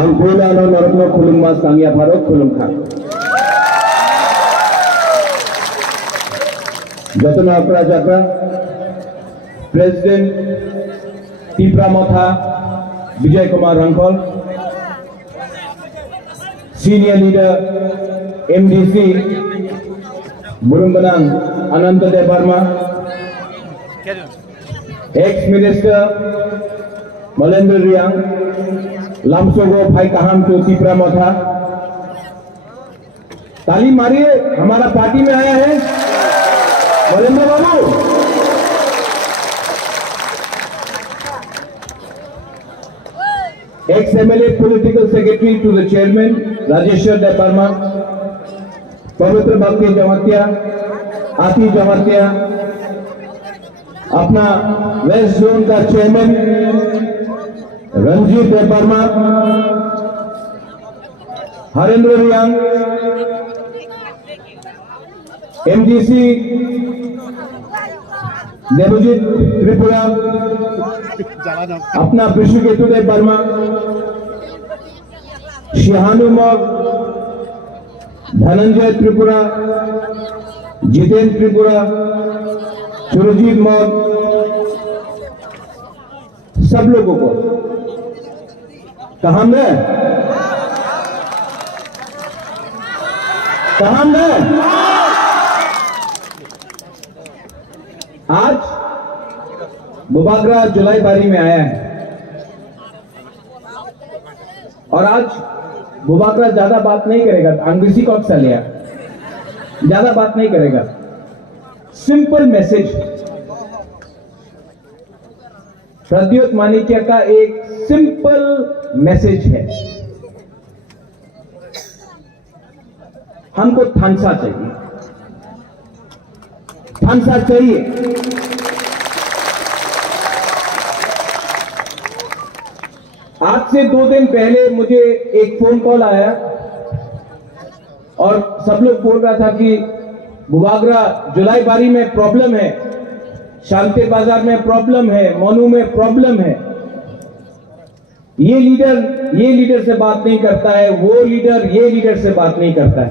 Ang pula no norokno khulum mas kangya bharok khulum kha. Jatona apra jakra President Tipramotha Vijay Kumar Rangkol, Senior Leader MDC Burumbanang Anantadev Barma, Ex-Minister Malendra Riang, Lamsogo भाई कहम तो Tipramotha, ताली मारिए, हमारा party में आया है मलेंद्र बाबू। Ex-MLA Political Secretary to the Chairman Rajeshwar Dev Barma, पवित्र भक्ति जमातिया, आती जमातिया, अपना वेस्ट जोन का चेयरमैन रणजीत देव वर्मा, हरेंद्र रियांग, एमडीसी देवजीत त्रिपुरा, अपना विश्वकेतु देव वर्मा, शिहानु मग, धनंजय त्रिपुरा, जितेंद्र त्रिपुरा, सुरजीत मग, सब लोगों को कहां में आज बुबागरा जुलाई बारी में आया है और आज बुबागरा ज्यादा बात नहीं करेगा। अंग्रेजी को अक्सर लिया, ज्यादा बात नहीं करेगा। सिंपल मैसेज प्रद्योत माणिक्य का एक सिंपल मैसेज है, हमको थानसा चाहिए, थानसा चाहिए। आज से 2 दिन पहले मुझे एक फोन कॉल आया और सब लोग बोल रहा था कि बुबागरा जुलाई बारी में प्रॉब्लम है, शांति बाजार में प्रॉब्लम है, मोनू में प्रॉब्लम है। ये लीडर से बात नहीं करता है, वो लीडर ये लीडर से बात नहीं करता है।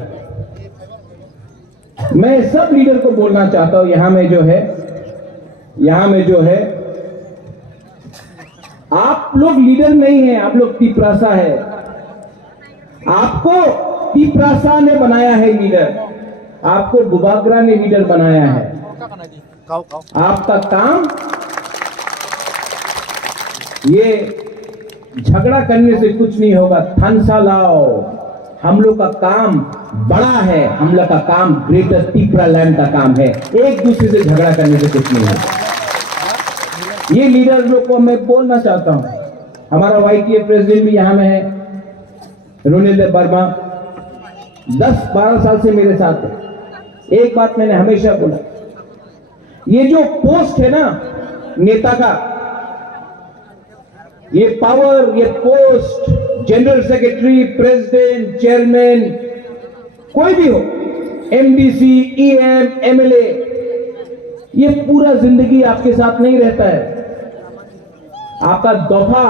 मैं सब लीडर को बोलना चाहता हूं, यहां में जो है आप लोग लीडर नहीं है, आप लोग तिपरासा है। आपको तिपरासा ने बनाया है लीडर, आपको बुबागरा ने लीडर बनाया है। आपका काम ये झगड़ा करने से कुछ नहीं होगा, थानसा लाओ। हम लोग का काम बड़ा है, हम लोग का काम ग्रेटर तिपरा लैंड का काम है, एक दूसरे से झगड़ा करने से कुछ नहीं होगा। ये लीडर लोग को मैं बोलना चाहता हूं। हमारा वाईटीए प्रेसिडेंट भी यहां में है, रोनिल वर्मा, 10-12 साल से मेरे साथ है। एक बात मैंने हमेशा बोला, ये जो पोस्ट है ना नेता का, ये पावर, ये post, general secretary, president, chairman, कोई भी हो, एमडीसी, ईएम, एमएलए, ये पूरा जिंदगी आपके साथ नहीं रहता है। आपका दफा,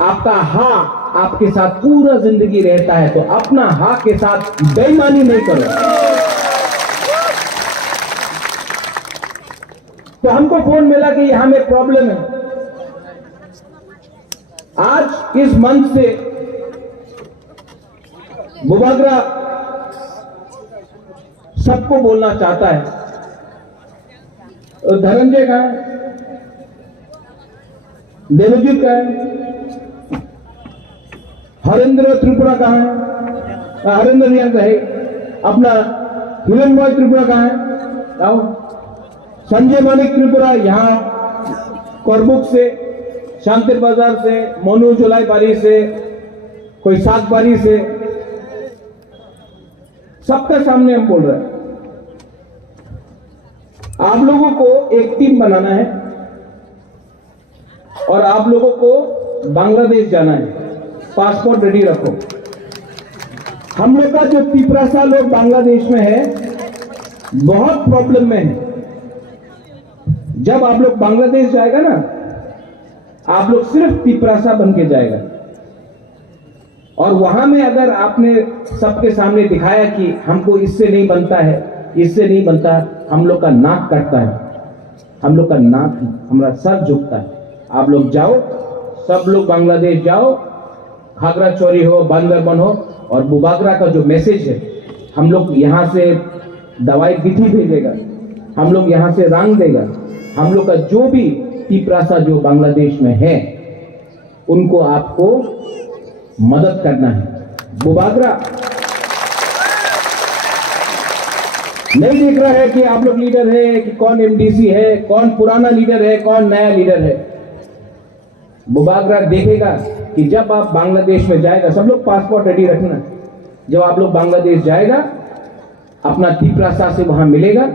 आपका हा आपके साथ पूरा जिंदगी रहता है, तो अपना हा के साथ बेईमानी नहीं करो। तो हमको फोन मिला कि यहां में प्रॉब्लम है। आज इस मंच से बुबागरा सबको बोलना चाहता है। धनंजय कहां है, देवजीत कहां है, हरेंद्र त्रिपुरा कहां है, हरेंद्र रियांग है, अपना हिरनमय त्रिपुरा कहां है, आओ। संजय मानिक त्रिपुरा यहां करबुक से, शांति बाजार से, मोनू जुलाई बारी से, कोई सात बारी से, सबके सामने हम बोल रहे हैं। आप लोगों को एक टीम बनाना है और आप लोगों को बांग्लादेश जाना है, पासपोर्ट रेडी रखो। हम लोग का जो तिपरासा लोग बांग्लादेश में है, बहुत प्रॉब्लम में है। जब आप लोग बांग्लादेश जाएगा ना, आप लोग सिर्फ तिपरासा बन के जाएगा, और वहां में अगर आपने सबके सामने दिखाया कि हमको इससे नहीं बनता है, इससे नहीं बनता, हम लोग का नाक कटता है, हम लोग का नाक, हमारा सर झुकता है। आप लोग जाओ, सब लोग बांग्लादेश जाओ, खागरा चोरी हो, बांदरबन हो, और बुबागरा का जो मैसेज है, हम लोग यहाँ से दवाई विधि भेजेगा, हम लोग यहाँ से रंग देगा, हम लोग का जो भी तिपरासा जो बांग्लादेश में है उनको आपको मदद करना है। बुबागरा नहीं देख रहा है कि आप लोग लीडर है, कि कौन एमडीसी है, कौन पुराना लीडर है, कौन नया लीडर है। बुबागरा देखेगा कि जब आप बांग्लादेश में जाएगा, सब लोग पासपोर्ट रेडी रखना, जब आप लोग बांग्लादेश जाएगा, अपना तिपरासा से वहां मिलेगा,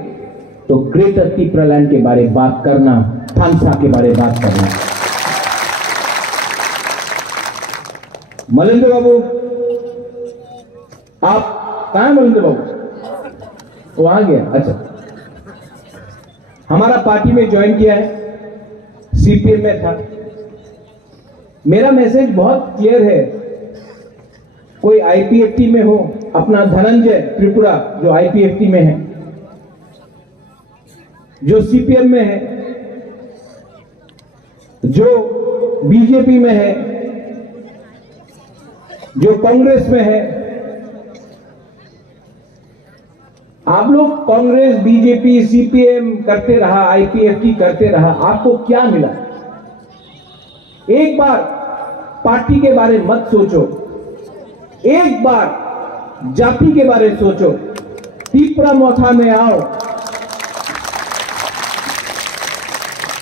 तो ग्रेटर तिपरालैंड के बारे बात करना, थानसा के बारे बात करना। मलिंदर बाबू, आप कहां हैं मलिंदर बाबू? वो आ गया। अच्छा, हमारा पार्टी में ज्वाइन किया है, सीपीएम में था। मेरा मैसेज बहुत क्लियर है, कोई आईपीएफटी में हो, अपना धनंजय त्रिपुरा जो आईपीएफटी में है, जो सीपीएम में है, जो बीजेपी में है, जो कांग्रेस में है, आप लोग कांग्रेस, बीजेपी, सीपीएम करते रहा, आईपीएफटी करते रहा, आपको क्या मिला? एक बार पार्टी के बारे में मत सोचो, एक बार जाति के बारे में सोचो। तिपरा मोथा में आओ,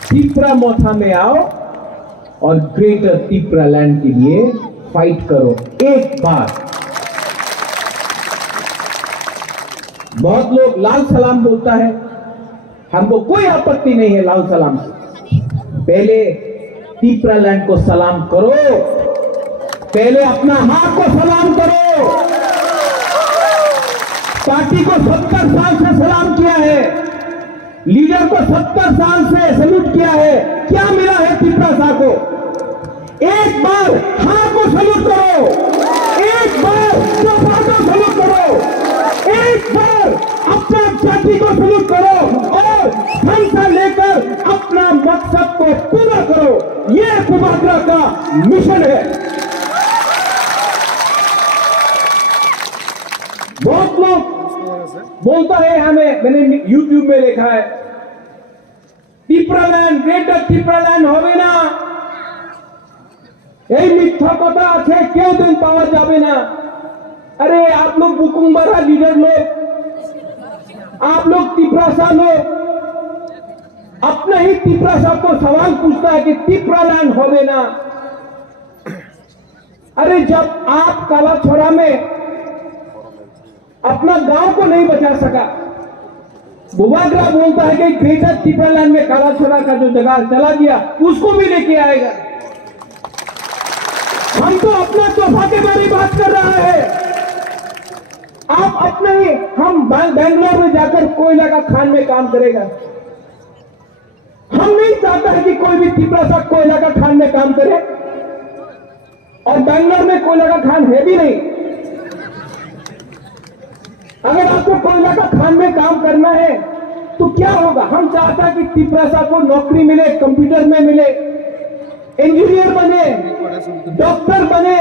तिपरा मोथा में आओ और ग्रेटर तिपरा लैंड के लिए फाइट करो एक बार। बहुत लोग लाल सलाम बोलता है, हमको कोई आपत्ति नहीं है लाल सलाम से। पहले तिपरा लैंड को सलाम करो, पहले अपना हाथ को सलाम करो। पार्टी को 70 साल से सलाम किया है, लीडर को 70 साल से सैल्यूट किया है, क्या मिला है तिपरासा को? एक बार हाथ को सैल्यूट करो, एक बार चौपा को सैल्यूट करो, एक बार अपना जाति को सैल्यूट करो और संसा लेकर अपना मकसद को पूरा करो। यह बुबागरा का मिशन है। बहुत लोग बोलता है हमें, मैंने यूट्यूब में देखा है, तिपरालैंड, ग्रेटर तिपरालैंड होवे ना, यही मिथ्या कथा आछे, क्यों दिन पावा जावे ना। अरे आप लोग बुकुम्बरा लीडर लोग, आप लोग तिपरासा लोग, अपने ही तिपरासा को सवाल पूछता है कि तिपरालैंड होवे ना। अरे जब आप काला छोरा में अपना गांव को नहीं बचा सका, बुबागरा बोलता है कि ग्रेटर तिपरालैंड में काला छोरा का जो जगह चला गया उसको भी लेके आएगा। हम तो अपना तोहफा के बारे में बात कर रहा है, आप अपने ही, हम बेंगलोर में जाकर कोयला का खान में काम करेगा। हम नहीं चाहते हैं कि कोई भी तिपरासा कोयला का खान में काम करे, और बेंगलोर में कोयला का खान है भी नहीं। अगर आपको कोयला का खान में काम करना है तो क्या होगा? हम चाहता है कि तिपरासा को नौकरी मिले, कंप्यूटर में मिले, इंजीनियर बने, डॉक्टर बने,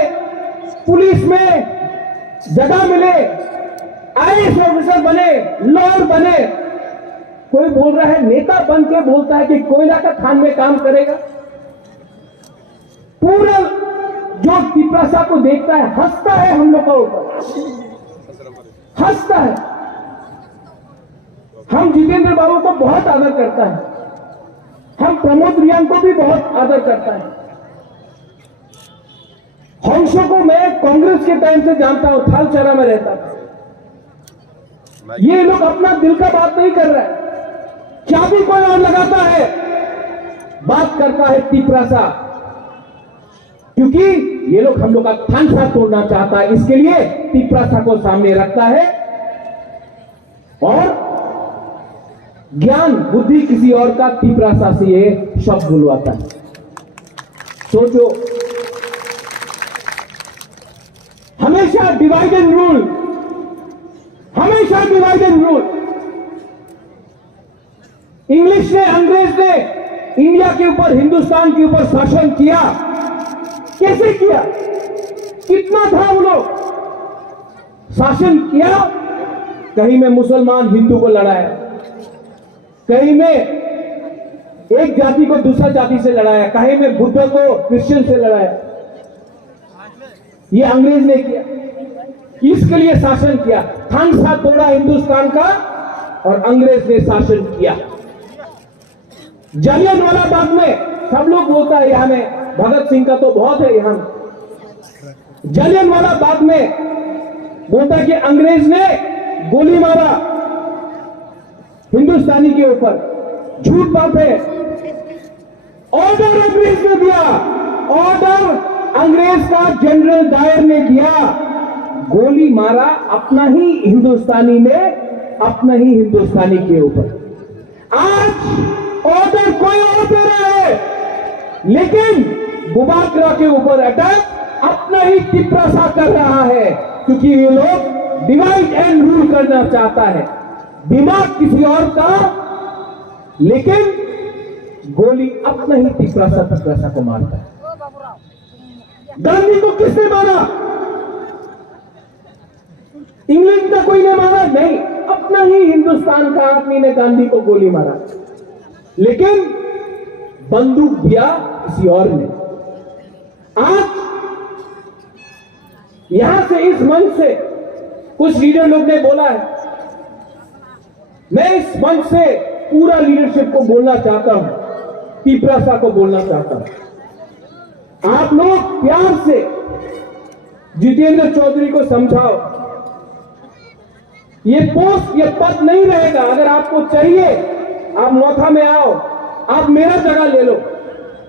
पुलिस में जगह मिले, आईएएस ऑफिसर बने, लॉयर बने। कोई बोल रहा है, नेता बन के बोलता है कि कोयला का खान में काम करेगा। पूरा जो तिपरासा को देखता है हंसता है, हम लोग का ऊपर हंसता है। हम जितेंद्र बाबू को बहुत आदर करता है, हम प्रमोद रियान को भी बहुत आदर करता है। हंसों को मैं कांग्रेस के टाइम से जानता हूं, थालचरा में रहता था। ये लोग अपना दिल का बात नहीं कर रहा है, क्या भी कोई और लगाता है, बात करता है तिपरासा, क्योंकि ये लोग हम लोग का थानसा तोड़ना चाहता है, इसके लिए तिपरासा को सामने रखता है और ज्ञान बुद्धि किसी और का तिपरासा से ये शब्द बुलवाता है। सोचो, हमेशा डिवाइड एंड रूल, हमेशा डिवाइड एंड रूल। इंग्लिश ने, अंग्रेज ने इंडिया के ऊपर, हिंदुस्तान के ऊपर शासन किया। कैसे किया? कितना था वो लोग शासन किया? कहीं में मुसलमान हिंदू को लड़ाया, कहीं में एक जाति को दूसरा जाति से लड़ाया, कहीं में बुद्ध को क्रिश्चियन से लड़ाया। ये अंग्रेज ने किया, इसके लिए शासन किया। थानसा तोड़ा हिंदुस्तान का और अंग्रेज ने शासन किया। जालियनवाला बाग में सब लोग बोलता है, यहां में भगत सिंह का तो बहुत है। यहां जालियनवाला बाग में बोलता है कि अंग्रेज ने गोली मारा हिंदुस्तानी के ऊपर। झूठ बात है। ऑर्डर अंग्रेज ने दिया, ऑर्डर अंग्रेज का जनरल डायर ने दिया। गोली मारा अपना ही हिंदुस्तानी ने, अपना ही हिंदुस्तानी के ऊपर। आज ऑर्डर कोई और दे रहा है, लेकिन बुबाकरा के ऊपर अटैक अपना ही तिपरासा कर रहा है, क्योंकि ये लोग डिवाइड एंड रूल करना चाहता है। दिमाग किसी और का, लेकिन गोली अपना ही तिपरासा को मारता है। गांधी को किसने मारा? इंग्लैंड का कोई ने मारा? नहीं, अपना ही हिंदुस्तान का आदमी ने गांधी को गोली मारा, लेकिन बंदूक दिया किसी और ने। आज यहां से, इस मंच से कुछ लीडर लोग ने बोला है, मैं इस मंच से पूरा लीडरशिप को बोलना चाहता हूं, तिपरासा को बोलना चाहता हूं। आप लोग प्यार से जितेंद्र चौधरी को समझाओ, ये पोस्ट, ये पद नहीं रहेगा। अगर आपको चाहिए, आप मोथा में आओ, आप मेरा जगह ले लो,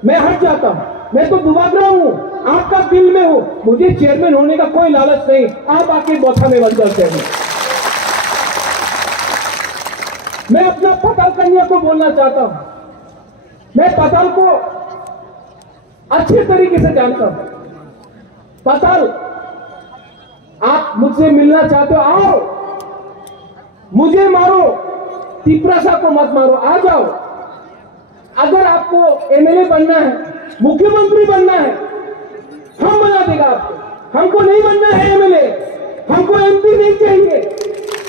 मैं हट जाता हूं। मैं तो बुबाकरा हूं, आपका दिल में हूं, मुझे चेयरमैन होने का कोई लालच नहीं। आप आके मोथा में बन जाओ चेयरमैन। मैं अपना पताल कन्या को बोलना चाहता हूं, मैं पताल को अच्छे तरीके से जानता हूं। पताल, आप मुझसे मिलना चाहते हो, आओ, मुझे मारो, तिपरासा को मत मारो, आ जाओ। अगर आपको एमएलए बनना है, मुख्यमंत्री बनना है, हम बना देगा आपको। हमको नहीं बनना है एमएलए, हमको एमपी नहीं चाहिए,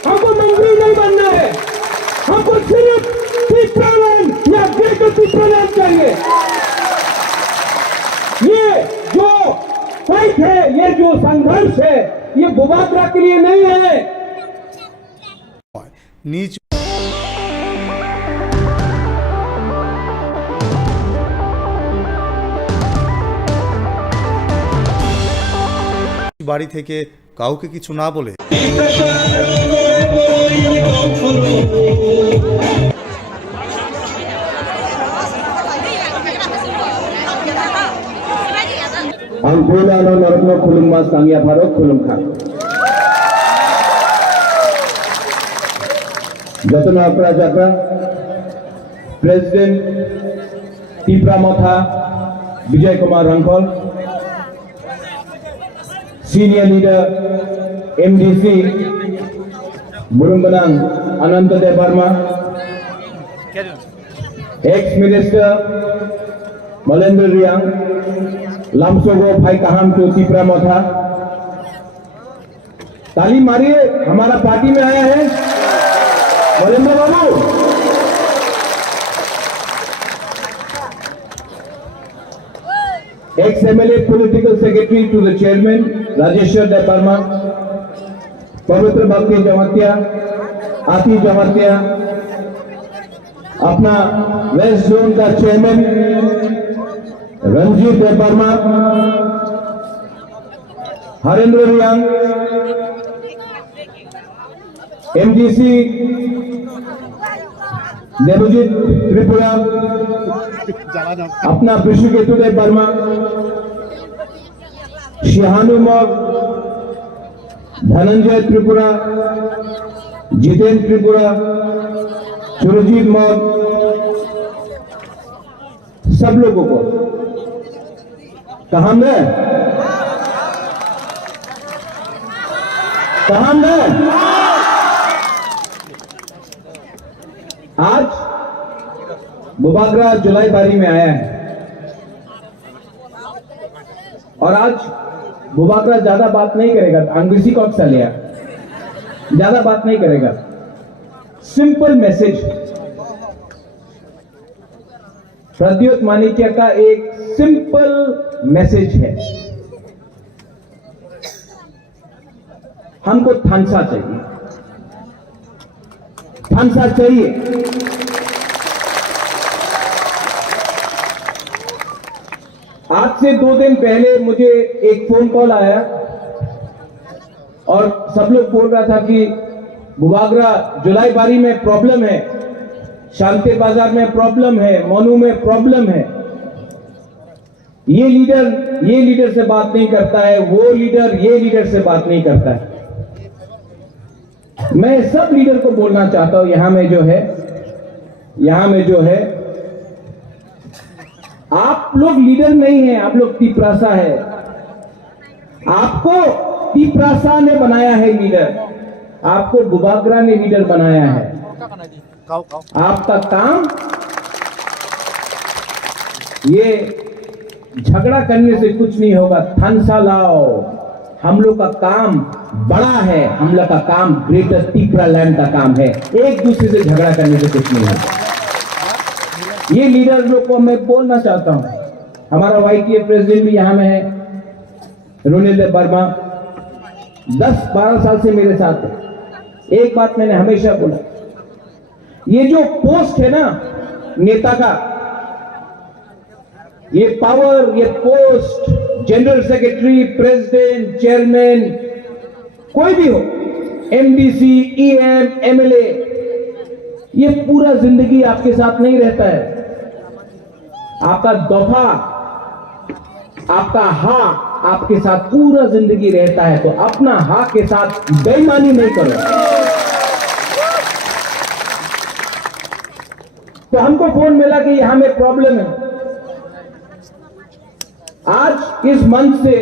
हमको मंत्री नहीं बनना है, हमको सिर्फ तिपरालैंड या ग्रेटर तिपरालैंड चाहिए। ये जो फाइट है, ये जो संघर्ष है, ये बुबाकरा के लिए नहीं है। नीच বাড়ি থেকে কাউকে কিছু না বলে Angkulan Norotno Khulum Mas Kangya Farok Khulum Khan Jatana Prajakra President Tipra Motha Vijay Kumar Rangkol, Senior Leader MDC Burumbanang Anantadev Verma, Ex-Minister Malendra Riang, लामसोगो भाई कहाम तो तिपरा मोथा। ताली मारिए, हमारा पार्टी में आया है मलेंद्र बाबू। Ex MLA political secretary to the chairman Rajeshwar Dev Varma, Pabitra Bhakti Jamatia, Ati Jamatia, अपना वेस्ट जोन का चेयरमैन रंजीत देव वर्मा, हरेंद्र रियांग, एमडीसी देवजीत त्रिपुरा, अपना विश्वकेतु देव वर्मा, शिहानु मग, धनंजय त्रिपुरा, जितेंद्र त्रिपुरा, सुरजीत मग, सब लोगों को, कहा कहां गए? आज बुबागरा जुलाईबारी में आया है और आज बुबागरा ज्यादा बात नहीं करेगा। अंग्रेजी को अक्सर लिया, ज्यादा बात नहीं करेगा। सिंपल मैसेज प्रद्योत माणिक्य का एक सिंपल मैसेज है। हमको थानसा चाहिए, थानसा चाहिए। आज से 2 दिन पहले मुझे एक फोन कॉल आया और सब लोग बोल रहा था कि बुबागरा जुलाईबारी में प्रॉब्लम है, शांति बाजार में प्रॉब्लम है, मोनू में प्रॉब्लम है। ये लीडर से बात नहीं करता है, वो लीडर ये लीडर से बात नहीं करता है। मैं सब लीडर को बोलना चाहता हूं, यहां में जो है आप लोग लीडर नहीं है, आप लोग तिपरासा है। आपको तिपरासा ने बनाया है लीडर, आपको बुबागरा ने लीडर बनाया है। आपका काम ये झगड़ा करने से कुछ नहीं होगा। थानसा लाओ, हम लोग का काम बड़ा है, हम लोग का काम ग्रेटर तिपरा लैंड का काम है। एक दूसरे से झगड़ा करने से कुछ नहीं होगा। ये लीडर लोग को मैं बोलना चाहता हूं। हमारा YTF प्रेसिडेंट भी यहां में है, रोनिल वर्मा, 10-12 साल से मेरे साथ है। एक बात मैंने हमेशा बोला, ये जो पोस्ट है ना नेता का, ये पावर, ये post, general secretary, president, chairman, कोई भी हो, MDC, EM, MLA, ये पूरा जिंदगी आपके साथ नहीं रहता है। आपका दफा, आपका हाँ आपके साथ पूरा जिंदगी रहता है। तो अपना हाँ के साथ बेईमानी नहीं करो। तो हमको फोन मिला कि यहां में प्रॉब्लम है। आज इस मंच से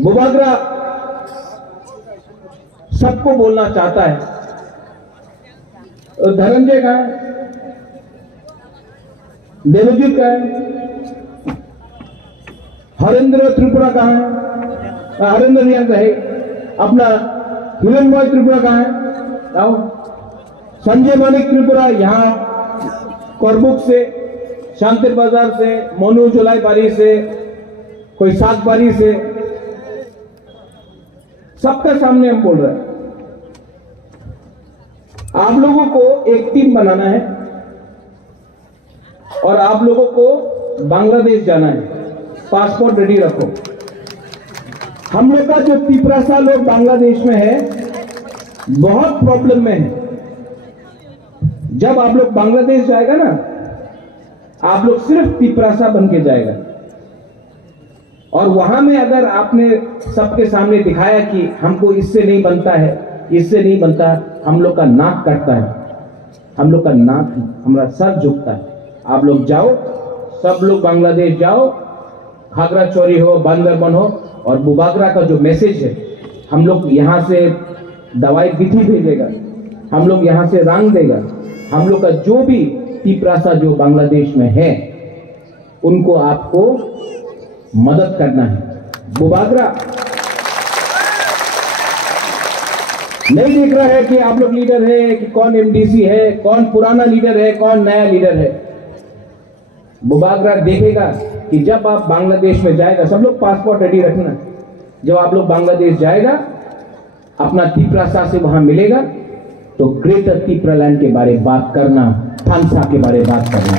बुबागरा सबको बोलना चाहता है। धनंजय कहां है? देवजीत कहां है? हरेंद्र त्रिपुरा कहां है? हरेंद्र यहां रहे। अपना हिरनमय त्रिपुरा कहां है? आओ। संजय मानिक त्रिपुरा यहां करबुक से, शांति बाजार से, मोनू जुलाईबारी से, कोई सातबारी से, सबके सामने हम बोल रहे हैं। आप लोगों को एक टीम बनाना है और आप लोगों को बांग्लादेश जाना है। पासपोर्ट रेडी रखो। हम लोग का जो तिपरासा लोग बांग्लादेश में है, बहुत प्रॉब्लम में है। जब आप लोग बांग्लादेश जाएगा ना, आप लोग सिर्फ तिपरासा बन के जाएगा। और वहां में अगर आपने सबके सामने दिखाया कि हमको इससे नहीं बनता है, इससे नहीं बनता, हम लोग का नाक कटता है, हम लोग का नाक, हमारा सर झुकता है। आप लोग जाओ, सब लोग बांग्लादेश जाओ, खागरा चोरी हो, बांदरबन हो। और बुबागरा का जो मैसेज है, हम लोग यहां से दवाई विधि भेजेगा, हम लोग यहां से रंग देगा। हम लोग का जो भी तिपरासा जो बांग्लादेश में है, उनको आपको मदद करना है। बुबागरा नहीं देख रहा है कि आप लोग लीडर है, कि कौन MDC है, कौन पुराना लीडर है, कौन नया लीडर है। बुबागरा देखेगा कि जब आप बांग्लादेश में जाएगा, सब लोग पासपोर्ट रेडी रखना। जब आप लोग बांग्लादेश जाएगा, अपना तिपरासा से वहां मिलेगा, तो ग्रेटर तिपरा लैंड के बारे में बात करना, थानसा के बारे में बात करना।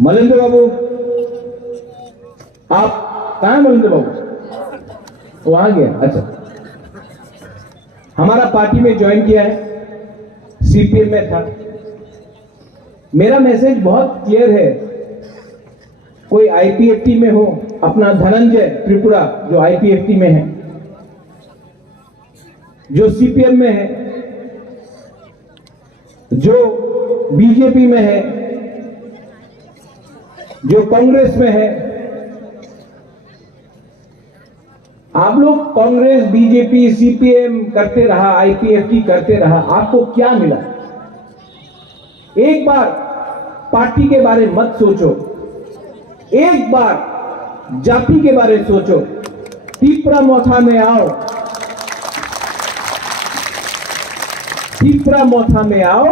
मलिंद्र बाबू, आप कहां हैं? मलिंद्र बाबू वहां गया। अच्छा, हमारा पार्टी में ज्वाइन किया है, CPM में था। मेरा मैसेज बहुत क्लियर है। कोई IPFT में हो, अपना धनंजय त्रिपुरा जो IPFT में है, जो CPM में है, जो BJP में है, जो कांग्रेस में है, आप लोग कांग्रेस, बीजेपी, सीपीएम करते रहा, आईपीएफटी करते रहा, आपको क्या मिला? एक बार पार्टी के बारे में मत सोचो, एक बार जाति के बारे में सोचो। तिपरामोथा में आओ, तिपरामोथा में आओ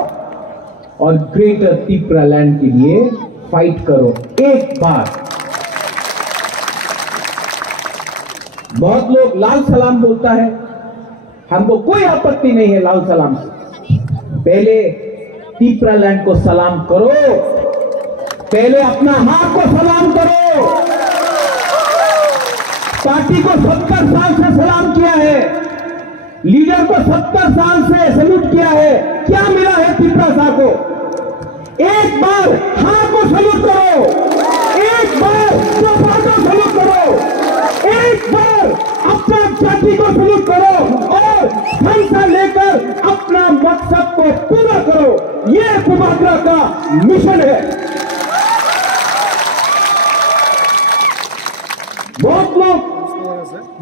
और ग्रेटर तिपरा लैंड के लिए फाइट करो एक बार। बहुत लोग लाल सलाम बोलता है, हमको कोई आपत्ति नहीं है लाल सलाम से। पहले तिपरा लैंड को सलाम करो, पहले अपना हाथ को सलाम करो। पार्टी को 70 साल से सलाम किया है, लीडर को 70 साल से सैल्यूट किया है, क्या मिला है तिपरा साहब को? एक बार हाथ को सैल्यूट करो, एक बार चौपा को सैल्यूट करो, एक बार अपना जाति को सैल्यूट करो और फैसला लेकर अपना मकसद को पूरा करो। यह कुमाग्रा का मिशन है। बहुत लोग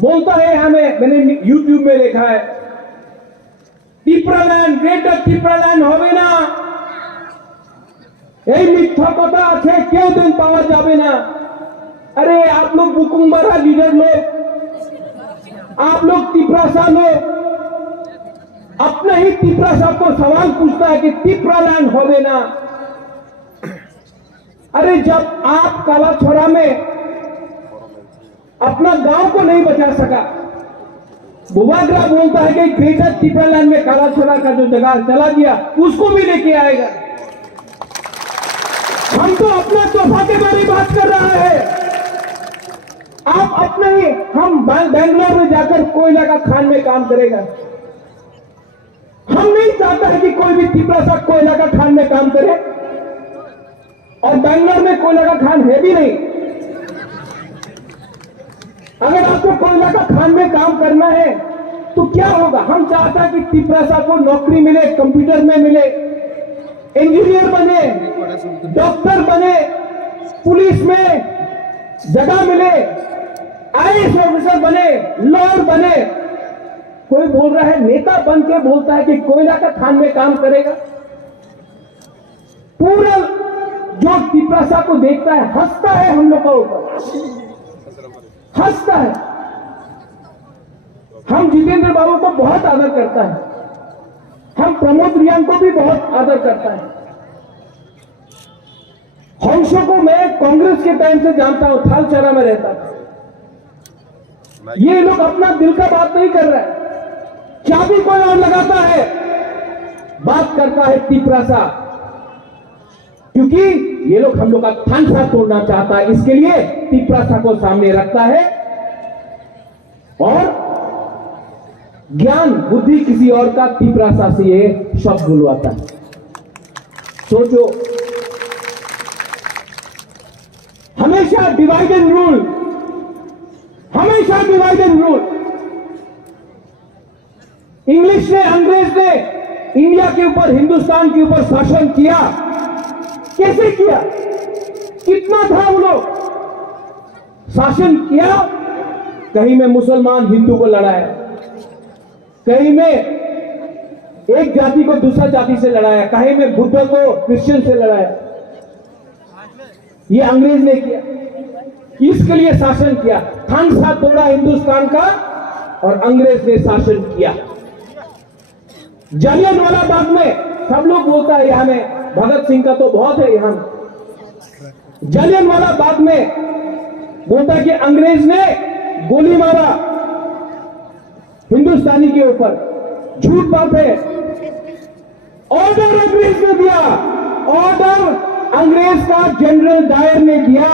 बोलता है हमें, मैंने यूट्यूब में देखा है, तिपरालैंड, ग्रेटर तिपरालैंड होवे ना, এই মিথ্যা কথা আছে, কেউ দিন পাওয়া যাবে না। अरे आप लोग बुकुम्बरा लीडर लोग, आप लोग तिपरासा लोग, अपने ही तिपरासा को सवाल पूछता है कि तिपरालैंड होवे ना। अरे जब आप काला छोरा में अपना गांव को नहीं बचा सका, बुबाग्रा बोलता है कि ग्रेटर तिपरालैंड में काला छोरा का जो जगह चला गया उसको भी लेके आएगा। हम तो अपना तोहफा के बारे में बात कर रहा है, आप अपने ही, हम बेंगलोर में जाकर कोयला का खान में काम करेगा। हम नहीं चाहता है कि कोई भी तिपरासा कोयला का खान में काम करे, और बेंगलोर में कोयला का खान है भी नहीं। अगर आपको कोयला का खान में काम करना है तो क्या होगा? हम चाहता है कि तिपरासा को नौकरी मिले, कंप्यूटर में मिले, इंजीनियर बने, डॉक्टर बने, पुलिस में जगह मिले, आईएएस ऑफिसर बने, लॉयर बने। कोई बोल रहा है, नेता बन के बोलता है कि कोयला का खान में काम करेगा। पूरा जो तिपरासा को देखता है हंसता है, हम लोग का ऊपर हंसता है। हम जितेंद्र बाबू को बहुत आदर करता है, हम प्रमोद रियान को भी बहुत आदर करता है। हंसों को मैं कांग्रेस के टाइम से जानता हूं, थालचरा में रहता था। ये लोग अपना दिल का बात नहीं कर रहा है, चाबी कोई और लगाता है, बात करता है तिपरासा, क्योंकि ये लोग हम लोग का थानसा तोड़ना चाहता है, इसके लिए तिपरासा को सामने रखता है और ज्ञान बुद्धि किसी और का तिपरासा से ये शब्द बुलवाता है। सोचो, हमेशा डिवाइड एंड रूल, हमेशा डिवाइड एंड रूल। इंग्लिश ने, अंग्रेज ने इंडिया के ऊपर, हिंदुस्तान के ऊपर शासन किया। कैसे किया? कितना था वो लोग शासन किया? कहीं में मुसलमान हिंदू को लड़ाया, कहीं में एक जाति को दूसरा जाति से लड़ाया, कहीं में बुद्ध को क्रिश्चियन से लड़ाया। ये अंग्रेज ने किया, इसके लिए शासन किया। थानसा तोड़ा हिंदुस्तान का और अंग्रेज ने शासन किया। जलियांवाला बाग में सब लोग बोलता है, यहां में भगत सिंह का तो बहुत है, यहां जलियांवाला बाग में बोलता है कि अंग्रेज ने गोली मारा हिंदुस्तानी के ऊपर। झूठ बात है, ऑर्डर अंग्रेज ने दिया, ऑर्डर अंग्रेज का जनरल डायर ने दिया,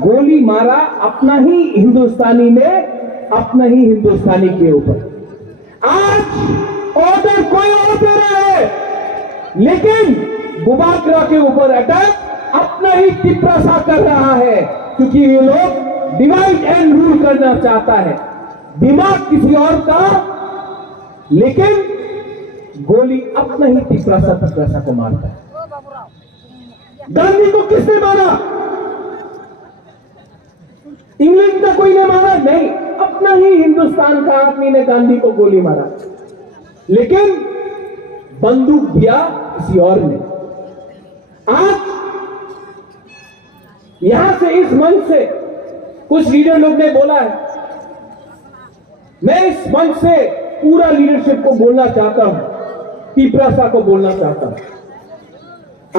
गोली मारा अपना ही हिंदुस्तानी ने, अपना ही हिंदुस्तानी के ऊपर। आज ऑर्डर कोई और दे रहा है, लेकिन बुबाग्रा के ऊपर अटैक अपना ही तिपरासा कर रहा है, क्योंकि ये लोग डिवाइड एंड रूल करना चाहता है, दिमाग किसी और का, लेकिन गोली अपना ही तिपरासा को मारता है। गांधी को किसने मारा? इंग्लैंड का कोई ने मारा नहीं, स्वप्न ही हिंदुस्तान का आदमी ने गांधी को गोली मारा, लेकिन बंदूक दिया किसी और ने। आज यहां से, इस मंच से कुछ लीडर लोग ने बोला है, मैं इस मंच से पूरा लीडरशिप को बोलना चाहता हूं, तिपरासा को बोलना चाहता हूं,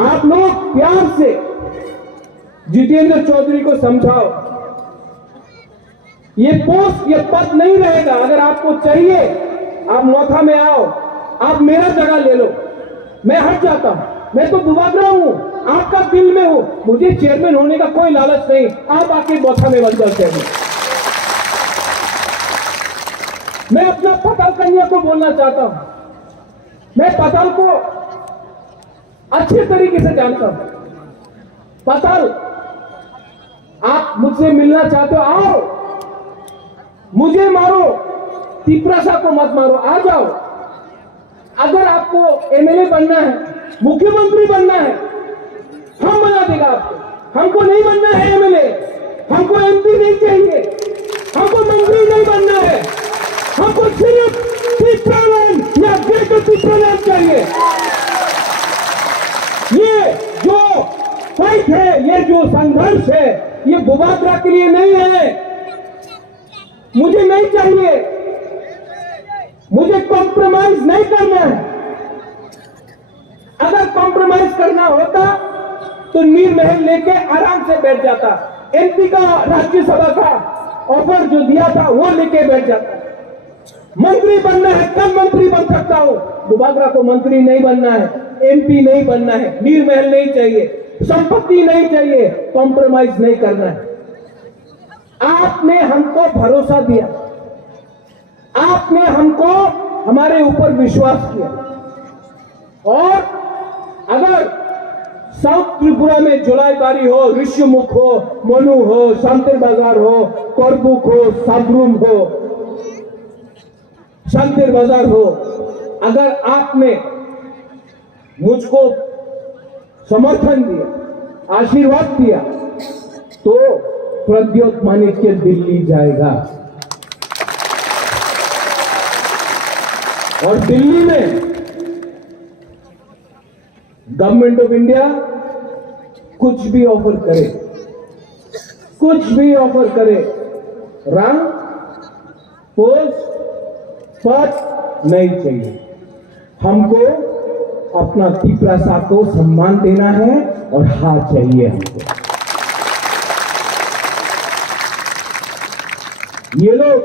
आप लोग प्यार से जितेंद्र चौधरी को समझाओ, ये पोस्ट, ये पद नहीं रहेगा। अगर आपको चाहिए आप मौका में आओ, आप मेरा जगह ले लो, मैं हट जाता हूं, मैं तो बुबागरा हूं, आपका दिल में हूं, मुझे चेयरमैन होने का कोई लालच नहीं, आप आके मौका में बन जाओ चेयरमैन। मैं अपना पताल कन्या को बोलना चाहता हूं, मैं पताल को अच्छे तरीके से जानता हूं। पताल, आप मुझसे मिलना चाहते हो, आओ, मुझे मारो, तिपरासा को मत मारो, आ जाओ। अगर आपको एमएलए बनना है, मुख्यमंत्री बनना है, हम बना देगा आपको। हमको नहीं बनना है एमएलए, हमको एमपी नहीं चाहिए, हमको मंत्री नहीं बनना है, हमको सिर्फ तिपरालैंड या ग्रेटर तिपरालैंड चाहिए। ये जो फाइट है, ये जो संघर्ष है, ये बुबागरा के लिए नहीं है, मुझे नहीं चाहिए, मुझे कॉम्प्रोमाइज नहीं करना है। अगर कॉम्प्रोमाइज करना होता तो नीर महल लेके आराम से बैठ जाता, एमपी का राज्यसभा का ऑफर जो दिया था वो लेके बैठ जाता। मंत्री बनना है, कब मंत्री बन सकता हूं, बुबागरा को मंत्री नहीं बनना है, एमपी नहीं बनना है, नीर महल नहीं चाहिए, संपत्ति नहीं चाहिए, कॉम्प्रोमाइज नहीं करना है। आपने हमको भरोसा दिया, आपने हमको, हमारे ऊपर विश्वास किया, और अगर साउथ त्रिपुरा में जुलाईबारी हो, ऋषिमुख हो, मनु हो, शांतिर बाजार हो, करबुक हो, साबरूम हो, शांतिर बाजार हो, अगर आपने मुझको समर्थन दिया, आशीर्वाद दिया, तो प्रद्योत माणिक्य दिल्ली जाएगा, और दिल्ली में गवर्नमेंट ऑफ इंडिया कुछ भी ऑफर करे, कुछ भी ऑफर करे, रंग, पोस्ट, पद नहीं चाहिए, हमको अपना तिपरासा को सम्मान देना है और हार चाहिए हमको। ये लोग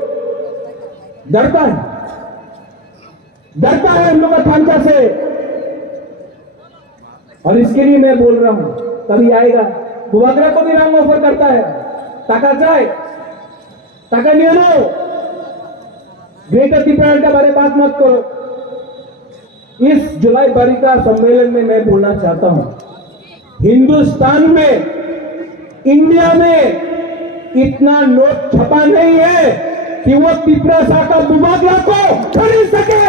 डरता है हम लोग का थानचा से, और इसके लिए मैं बोल रहा हूं, कभी आएगा, बुबागरा को भी रंग ऑफर करता है, टाका चाहे, टाका नहीं लो, ग्रेटर तिपरालैंड के बारे में बात मत करो। इस जुलाई बारिका सम्मेलन में मैं बोलना चाहता हूं, हिंदुस्तान में, इंडिया में इतना नोट छपा नहीं है कि वो तिपरासा का बुबागरा को खरीद सके।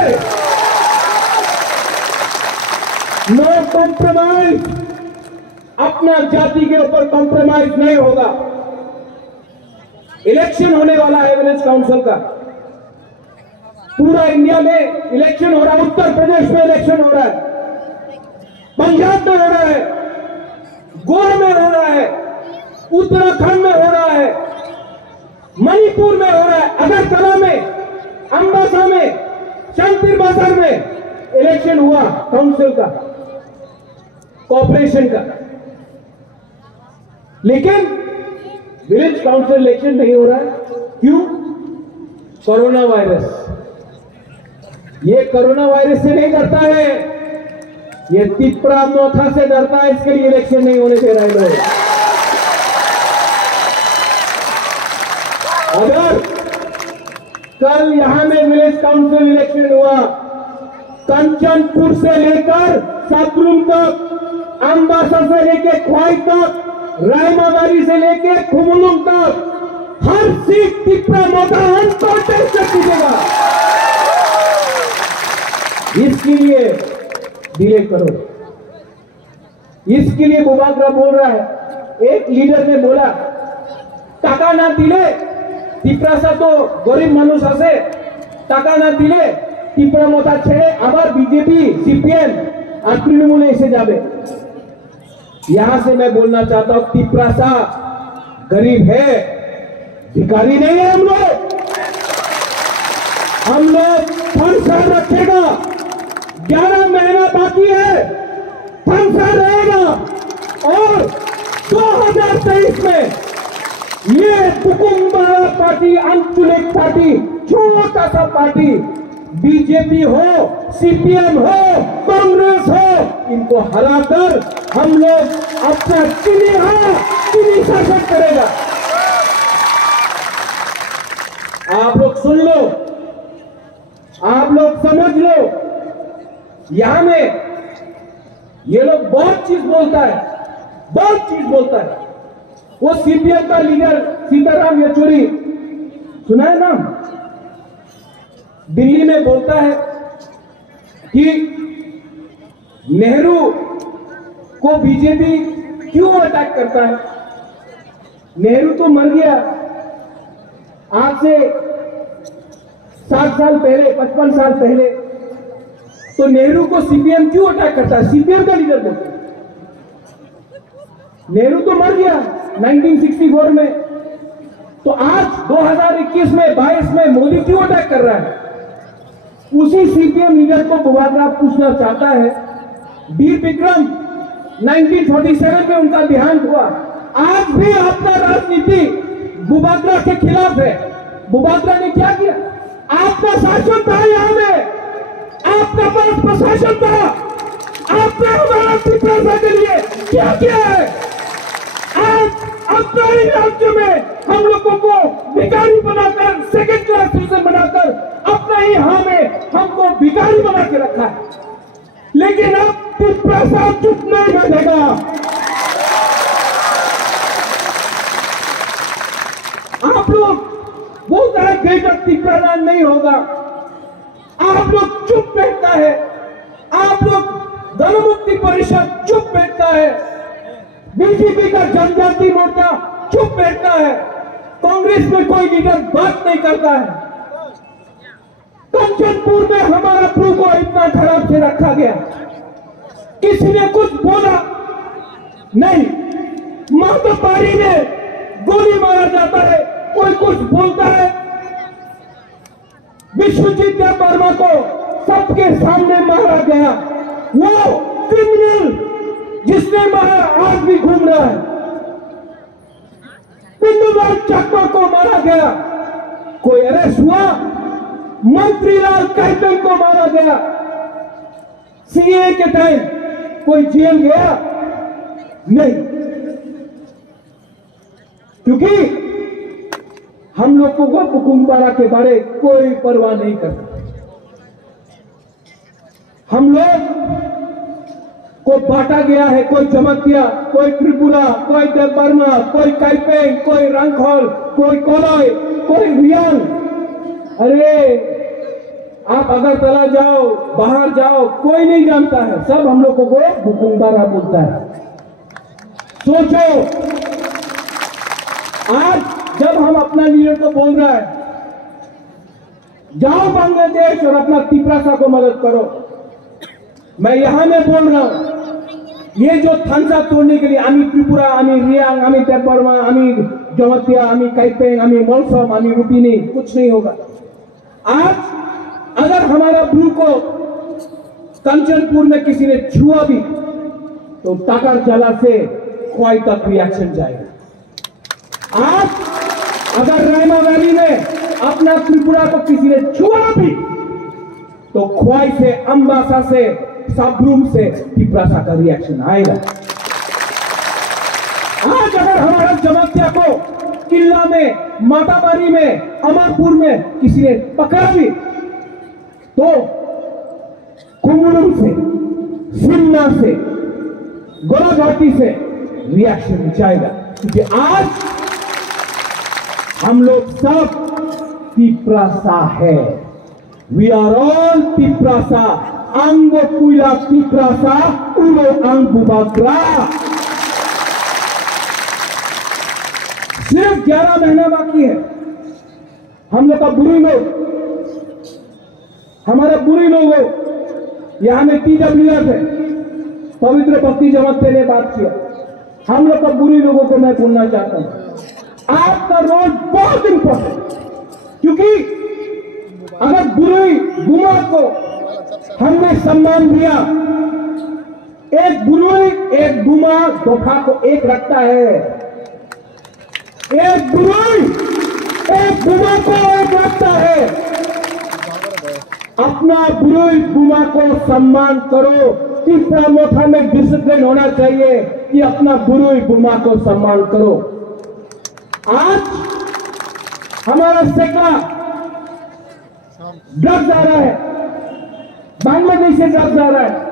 नो कॉम्प्रोमाइज, अपना जाति के ऊपर कॉम्प्रोमाइज नहीं होगा। इलेक्शन होने वाला है विलेज काउंसिल का, पूरा इंडिया में इलेक्शन हो रहा है, उत्तर प्रदेश में इलेक्शन हो रहा है, पंजाब में हो रहा है, गोवा में हो रहा है, उत्तराखंड में हो रहा है, मणिपुर में हो रहा है, अगरतला में, अंबासा में, शांतिर बाजार में इलेक्शन हुआ काउंसिल का, कॉर्पोरेशन का, लेकिन विलेज काउंसिल इलेक्शन नहीं हो रहा है। क्यों? Corona virus. ये कोरोना वायरस से नहीं डरता है, ये तिपरा मोथा से डरता है, इसके लिए इलेक्शन नहीं होने दे रहे लोग। अगर कल यहां में विलेज काउंसिल इलेक्शन हुआ, कंचनपुर से लेकर सातरूम तक, अंबासा से लेकर ख्वाई तक, रायमाबारी से लेकर खुमलुंग तक, हर सीट तिपरा मोथा अनकॉन्टेस्ट से जीतेगा। इसके लिए डिले करो, इसके लिए बुबागरा बोल रहा है। एक लीडर ने बोला, टाका ना दिले টিপ্রাসা তো গরিব মানুষ আছে, টাকা না দিলে টিপ্রা মতা ছেড়ে আবার बीजेपी सीपीएम और तृणमूल एसे जावे। यहां से मैं बोलना चाहता हूं, टिप्रासा गरीब है, भिखारी नहीं है। हम लोग फंसा रखेगा। 11 महीना बाकी है, फंसा रहेगा। और 2023 में ये कुकुम्बारा पार्टी, अंचुलिक पार्टी, छोटा सा पार्टी, बीजेपी हो, सीपीएम हो, कांग्रेस हो, इनको हराकर हम लोग अपना चीनी शासन करेगा। आप लोग सुन लो, आप लोग समझ लो। यहां में ये लोग बहुत चीज बोलता है, बहुत चीज बोलता है। वो सीपीएम का लीडर सीताराम येचुरी, सुना है नाम? दिल्ली में बोलता है कि नेहरू को बीजेपी क्यों अटैक करता है। नेहरू तो मर गया आज से 60 साल पहले, 55 साल पहले, तो नेहरू को सीपीएम क्यों अटैक करता है? सीपीएम का लीडर बोलता है। नेहरू तो मर गया 1964 में, तो आज 2021 में 22 में मोदी क्यों अटैक कर रहा है? उसी सीपीएम लीडर को बुबागरा पूछना चाहता है। वीर विक्रम 1947 में उनका देहांत हुआ। आज भी आपका राजनीति बुबागरा के खिलाफ है। बुबागरा ने क्या किया? आपका शासन था, यहां में आपका पास प्रशासन था, आपने हमारा टिप्रासा के लिए क्या किया है? आज अपना ही राज्य में हम लोगों को भिखारी बनाकर, सेकेंड क्लास सिटीजन बनाकर, अपना ही हां में हमको भिखारी बना के रखा है। लेकिन अब टिप्रासा चुप नहीं बैठेगा। आप लोग बोलता है ग्रेटर टिप्रालैंड नहीं होगा, आप लोग चुप बैठता है। आप लोग जनमुक्ति परिषद चुप बैठता है, बीजेपी का जनजाति मोर्चा चुप बैठता है, कांग्रेस में कोई लीडर बात नहीं करता है। कंचनपुर में हमारा प्रू को इतना खराब से रखा गया, किसी ने कुछ बोला नहीं। महतोपारी में गोली मारा जाता है, कोई कुछ बोलता है। विश्वजीत वर्मा को सबके सामने मारा गया। वो क्रिमिनल जिसने मारा आज भी घूम रहा है। पिंडूलाल चकमा को मारा गया, कोई अरेस्ट हुआ? मंत्रीलाल कैप्टन को मारा गया। सीए के टाइम कोई जेल गया? नहीं, क्योंकि हम लोगों को कुकुम्बारा के बारे कोई परवाह नहीं करता। हम लोग को बांटा गया है, कोई जमातिया, कोई त्रिपुरा, कोई देवबर्मा, कोई काइपेंग, कोई रंगखोल, कोई कोलोई, कोई रियांग। अरे आप अगरतला जाओ, बाहर जाओ, कोई नहीं जानता है, सब हम लोगों को कुकुम्बारा बोलता है। सोचो, आज जब हम अपना लीडर को बोल रहा है जाओ बांग्लादेश और अपना टिप्रासा को मदद करो, मैं यहां में बोल रहा हूं, ये जो थानसा तोड़ने के लिए आमी त्रिपुरा, आमी रियांग, आमी देवबर्मा, आमी जमातिया, आमी काइपेंग, आमी मोलसम, आमी रुपिनी, कुछ नहीं होगा। आज अगर हमारा ब्लू को कंचनपुर में किसी ने छुआ भी तो टाकर जला से ख्वाई तक रिएक्शन जाएगा। आज अगर रायमा वैली में अपना त्रिपुरा को किसी ने छुआ भी तो ख्वाई से, अंबासा से, सबरूम से टिप्रासा का रिएक्शन आएगा। आज अगर हमारा जमातिया को किला में, माताबारी में, अमरपुर में किसी ने पकड़ा भी तो कुमुलुम से, सिन्ना से, गोलाघाटी से रिएक्शन जाएगा। क्योंकि आज हम लोग सब टिप्रासा है। We are all Tiprasa. अंगो पुला टिप्रासा, उलो अंग बुबागरा। सिर्फ 11 महीना बाकी है। हम लोग का बुरी लोग, हमारा बुरी लोग है। यहां में TWF है, पवित्र भक्ति जमात ने बात किया। हम लोग का बुरी लोगों को मैं बोलना चाहता हूं, आपका रोल बहुत इंपॉर्टेंट, क्योंकि अगर बुरी गुमा को हमने सम्मान दिया, एक बुरी एक गुमा धोखा को एक रखता है, एक बुरी एक गुमा को एक रखता है। अपना बुरी गुमा को सम्मान करो। तीसरा मोथा में डिसिप्लिन होना चाहिए कि अपना बुरी गुमा को सम्मान करो। आज हमारा सैकड़ा ड्रग्स आ रहा है, बांग्लादेश से ड्रग्स आ रहा है।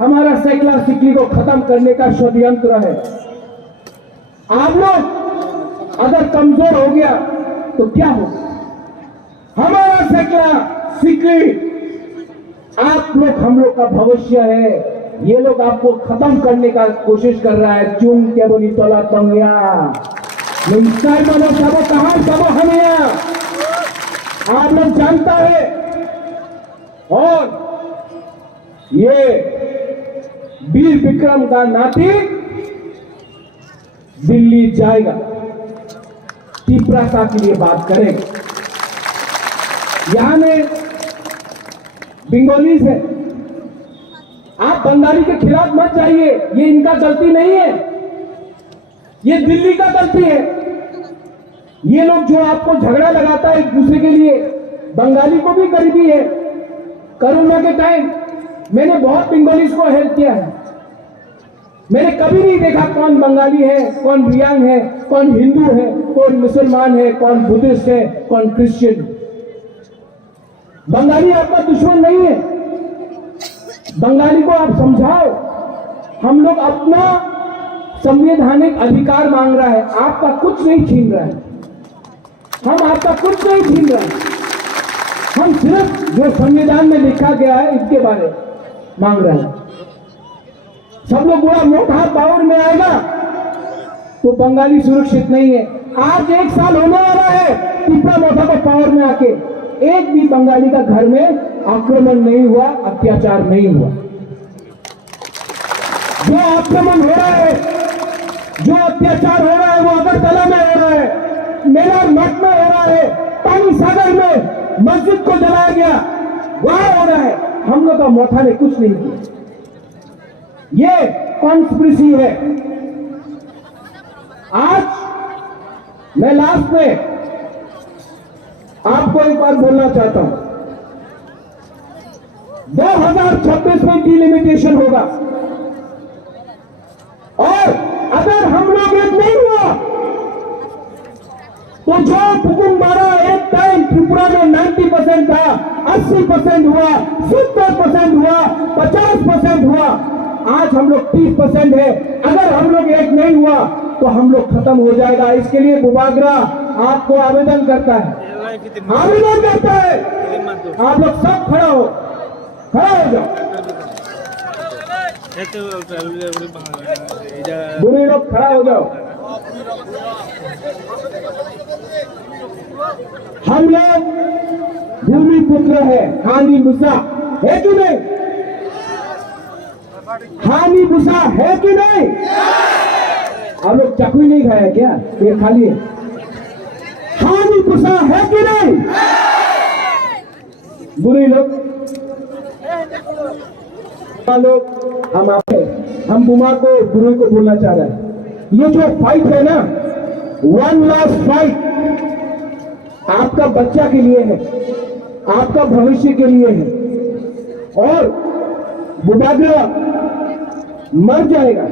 हमारा सैकड़ा सिक्की को खत्म करने का षड्यंत्र है। आप लोग अगर कमजोर हो गया तो क्या हो? हमारा सैकड़ा सिक्की आप लोग हम लोग का भविष्य है। ये लोग आपको खत्म करने का कोशिश कर रहा है। चुम के बोली तोला पंगिया सबो कहा सबो हम यहाँ आप लोग जानता है। और ये वीर विक्रम का नाती दिल्ली जाएगा, तीव्रता के लिए बात करेगा। यहां में बंगालीज है, आप बंगाली के खिलाफ मत जाइए, ये इनका गलती नहीं है, ये दिल्ली का गलती है। ये लोग जो आपको झगड़ा लगाता है एक दूसरे के लिए, बंगाली को भी गरीबी है। कोरोना के टाइम मैंने बहुत बंगालीज को हेल्प किया है। मैंने कभी नहीं देखा कौन बंगाली है, कौन रियांग है, कौन हिंदू है, कौन मुसलमान है, कौन बुद्धिस्ट है, कौन क्रिश्चियन। बंगाली आपका दुश्मन नहीं है। बंगाली को आप समझाओ, हम लोग अपना संवैधानिक अधिकार मांग रहा है, आपका कुछ नहीं छीन रहा है। हम आपका कुछ नहीं छीन रहे हैं, हम सिर्फ जो संविधान में लिखा गया है इसके बारे मांग रहे हैं। सब लोग बुरा मोटा पावर में आएगा तो बंगाली सुरक्षित नहीं है। आज 1 साल होने वाला है तीसरा मोटा को पावर में आके, एक भी बंगाली का घर में आक्रमण नहीं हुआ, अत्याचार नहीं हुआ। जो आक्रमण हो रहा है, जो अत्याचार हो रहा है वो अगरतला में हो रहा है, मेला मठ में हो रहा है, पानी सागर में मस्जिद को जलाया गया, वहां हो रहा है। हम लोग का मोथा ने कुछ नहीं किया। ये कॉन्स्पिरेसी है। आज मैं लास्ट में आपको एक बार बोलना चाहता हूं, 2026 में डिलिमिटेशन होगा और अगर हम लोग एक नहीं हुआ तो जो हुकुमबारा एक टाइम त्रिपुरा में 90% था, 80% हुआ, 70% हुआ, 50% हुआ, आज हम लोग 30% है। अगर हम लोग एक नहीं हुआ तो हम लोग खत्म हो जाएगा। इसके लिए बुबागरा आपको आवेदन करता है, आवेदन करता है। आप लोग सब खड़ा हो जाओ। बुरे लोग खड़ा हो जाओ। हम लोग भूमि पुत्र है, हानि भूसा है कि नहीं? हानि भूसा है कि नहीं? आप लोग चाकू नहीं खाया क्या? ये खाली है। हानि भूसा है कि नहीं? बुरे लोग हम बुमा को गुरु को बोलना चाह रहे हैं। ये जो फाइट है ना, वन लास्ट फाइट आपका बच्चा के लिए है, आपका भविष्य के लिए है। और बुबागरा मर जाएगा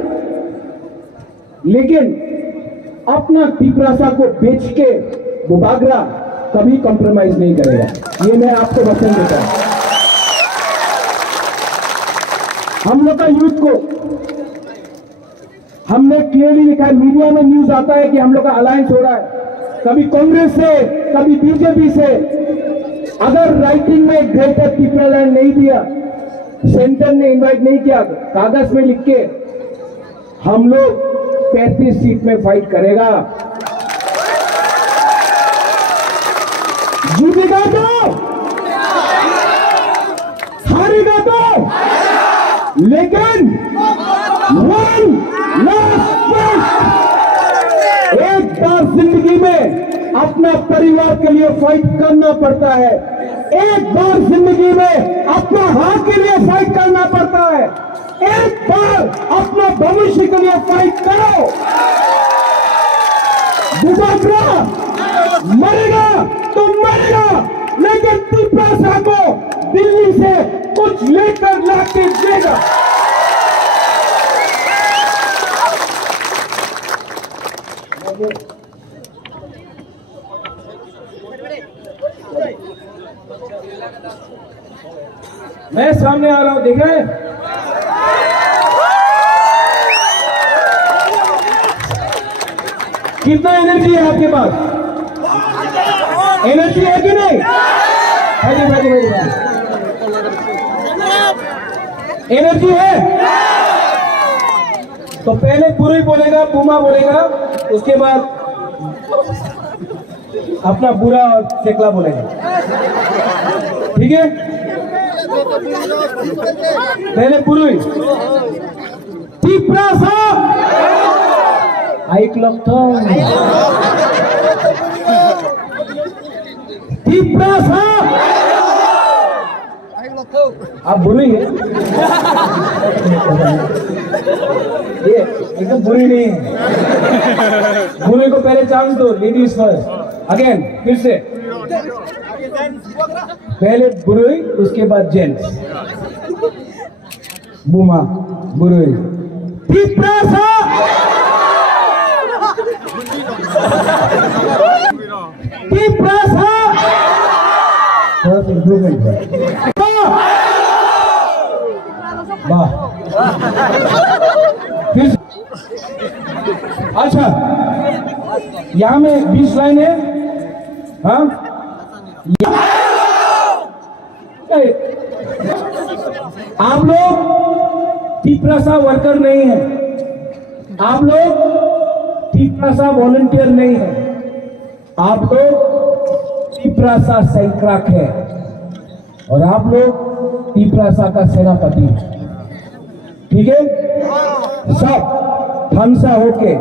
लेकिन अपना पिपरासा को बेच के बुबागरा कभी कॉम्प्रोमाइज नहीं करेगा। ये मैं आपको वचन देता हूं। हम लोग का यूथ को हमने क्लियरली लिखा है, मीडिया में न्यूज आता है कि हम लोग का अलायंस हो रहा है, कभी कांग्रेस से, कभी बीजेपी से। अगर राइटिंग में ग्रेटर त्रिपुरा लैंड नहीं दिया, सेंटर ने इनवाइट नहीं किया, कागज में लिख के हम लोग 35 सीट में फाइट करेगा। वन लास्ट एक बार जिंदगी में अपना परिवार के लिए फाइट करना पड़ता है। एक बार जिंदगी में अपना हक के लिए फाइट करना पड़ता है। एक बार अपना भविष्य के लिए फाइट करो। बुबाकरा मरेगा तो मरेगा, लेकिन त्रिपुरा को दिल्ली से कुछ लेकर लाके देगा। मैं सामने आ रहा हूं, देख रहे हैं? कितना एनर्जी है आपके पास? एनर्जी है कि नहीं? भाई एनर्जी है तो पहले पुरी बोलेगा, पुमा बोलेगा, उसके बाद अपना बुरा और चेकला बोलेगा, ठीक है? पहले पुरी त्रिपुरा ऐकलं तर त्रिपुरा आप बुरी है, ये एकदम बुरी नहीं है। बुरी को पहले चांस दो, लेडीज फर्स्ट। अगेन फिर से पहले बुरी, उसके बाद जेंट्स। बुमा बुरी त्रिपुरा इम्प्रूवमेंट। वाह, फिर अच्छा, यहां में 20 लाइन है। हाँ, आप लोग त्रिपुरा वर्कर नहीं है, आप लोग त्रिपुरा वॉलंटियर नहीं है, आप लोग त्रिपुरा सैनिक है और आप लोग त्रिपुरा का सेनापति है, ठीक है? सब हमसा होके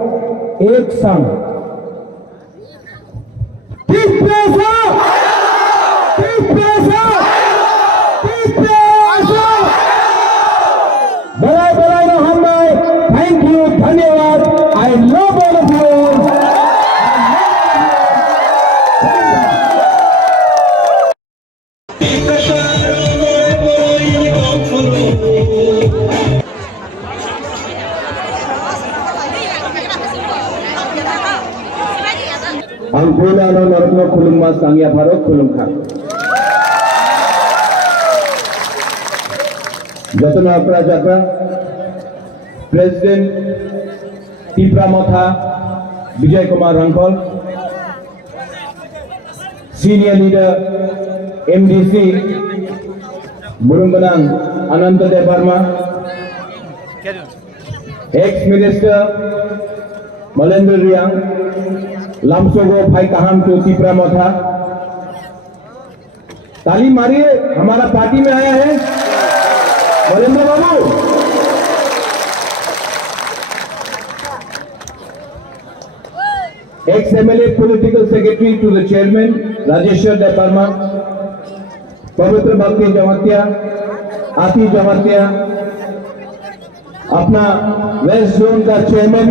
एक संग त्रिपुरा बड़ा बड़ा हम। थैंक यू, धन्यवाद। I love all of you. Ang puna no norokno khulum mas sangya pharo khulum kha. Jatona Prajakra President Tripura Motha Vijay Kumar Rangkol, Senior Leader MDC Burungganang Anantadev Barma, Ex-Minister Malendra Riang, लामसोगो भाई कहाम तो त्रिपुरा मोथा। ताली मारिए, हमारा party में आया है मलेंद्र बाबू। Ex MLA political secretary to the chairman Rajeshwar Dev Varma, Pabitra Bhakti Jamatia, Ati Jamatia, अपना वेस्ट जोन का चेयरमैन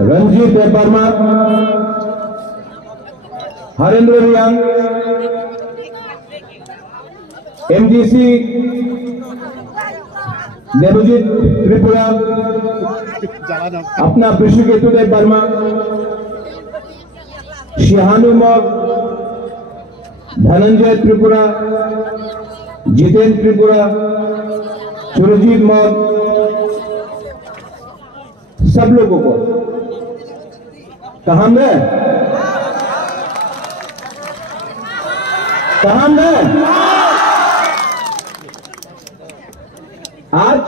रंजीत देव वर्मा, हरेंद्र रियांग, एमडीसी देवजीत त्रिपुरा, अपना विश्वकेतु देव वर्मा, शिहानु मग, धनंजय त्रिपुरा, जितेंद्र त्रिपुरा, सुरजीत मग, सब लोगों को कहां गए? आज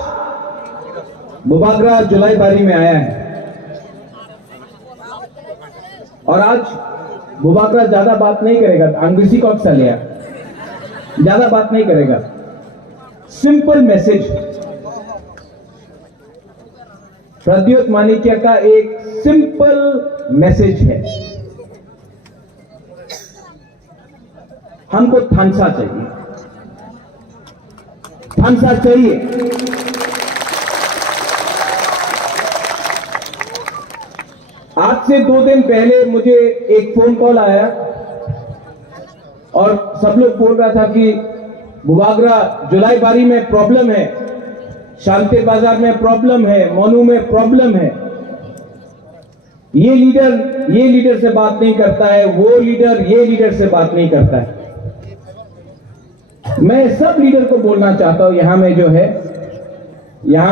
बुबागरा जुलाई बारी में आया है और आज बुबागरा ज्यादा बात नहीं करेगा। अंग्रेजी को अक्सर लिया, ज्यादा बात नहीं करेगा। सिंपल मैसेज, प्रद्योत माणिक्य का एक सिंपल मैसेज है। हमको थानसा चाहिए, थानसा चाहिए। आज से 2 दिन पहले मुझे एक फोन कॉल आया और सब लोग बोल रहा था कि बुबागरा जुलाईबारी में प्रॉब्लम है, शांति बाजार में प्रॉब्लम है, मोनू में प्रॉब्लम है। ये लीडर से बात नहीं करता है, वो लीडर ये लीडर से बात नहीं करता है। मैं सब लीडर को बोलना चाहता हूं, यहां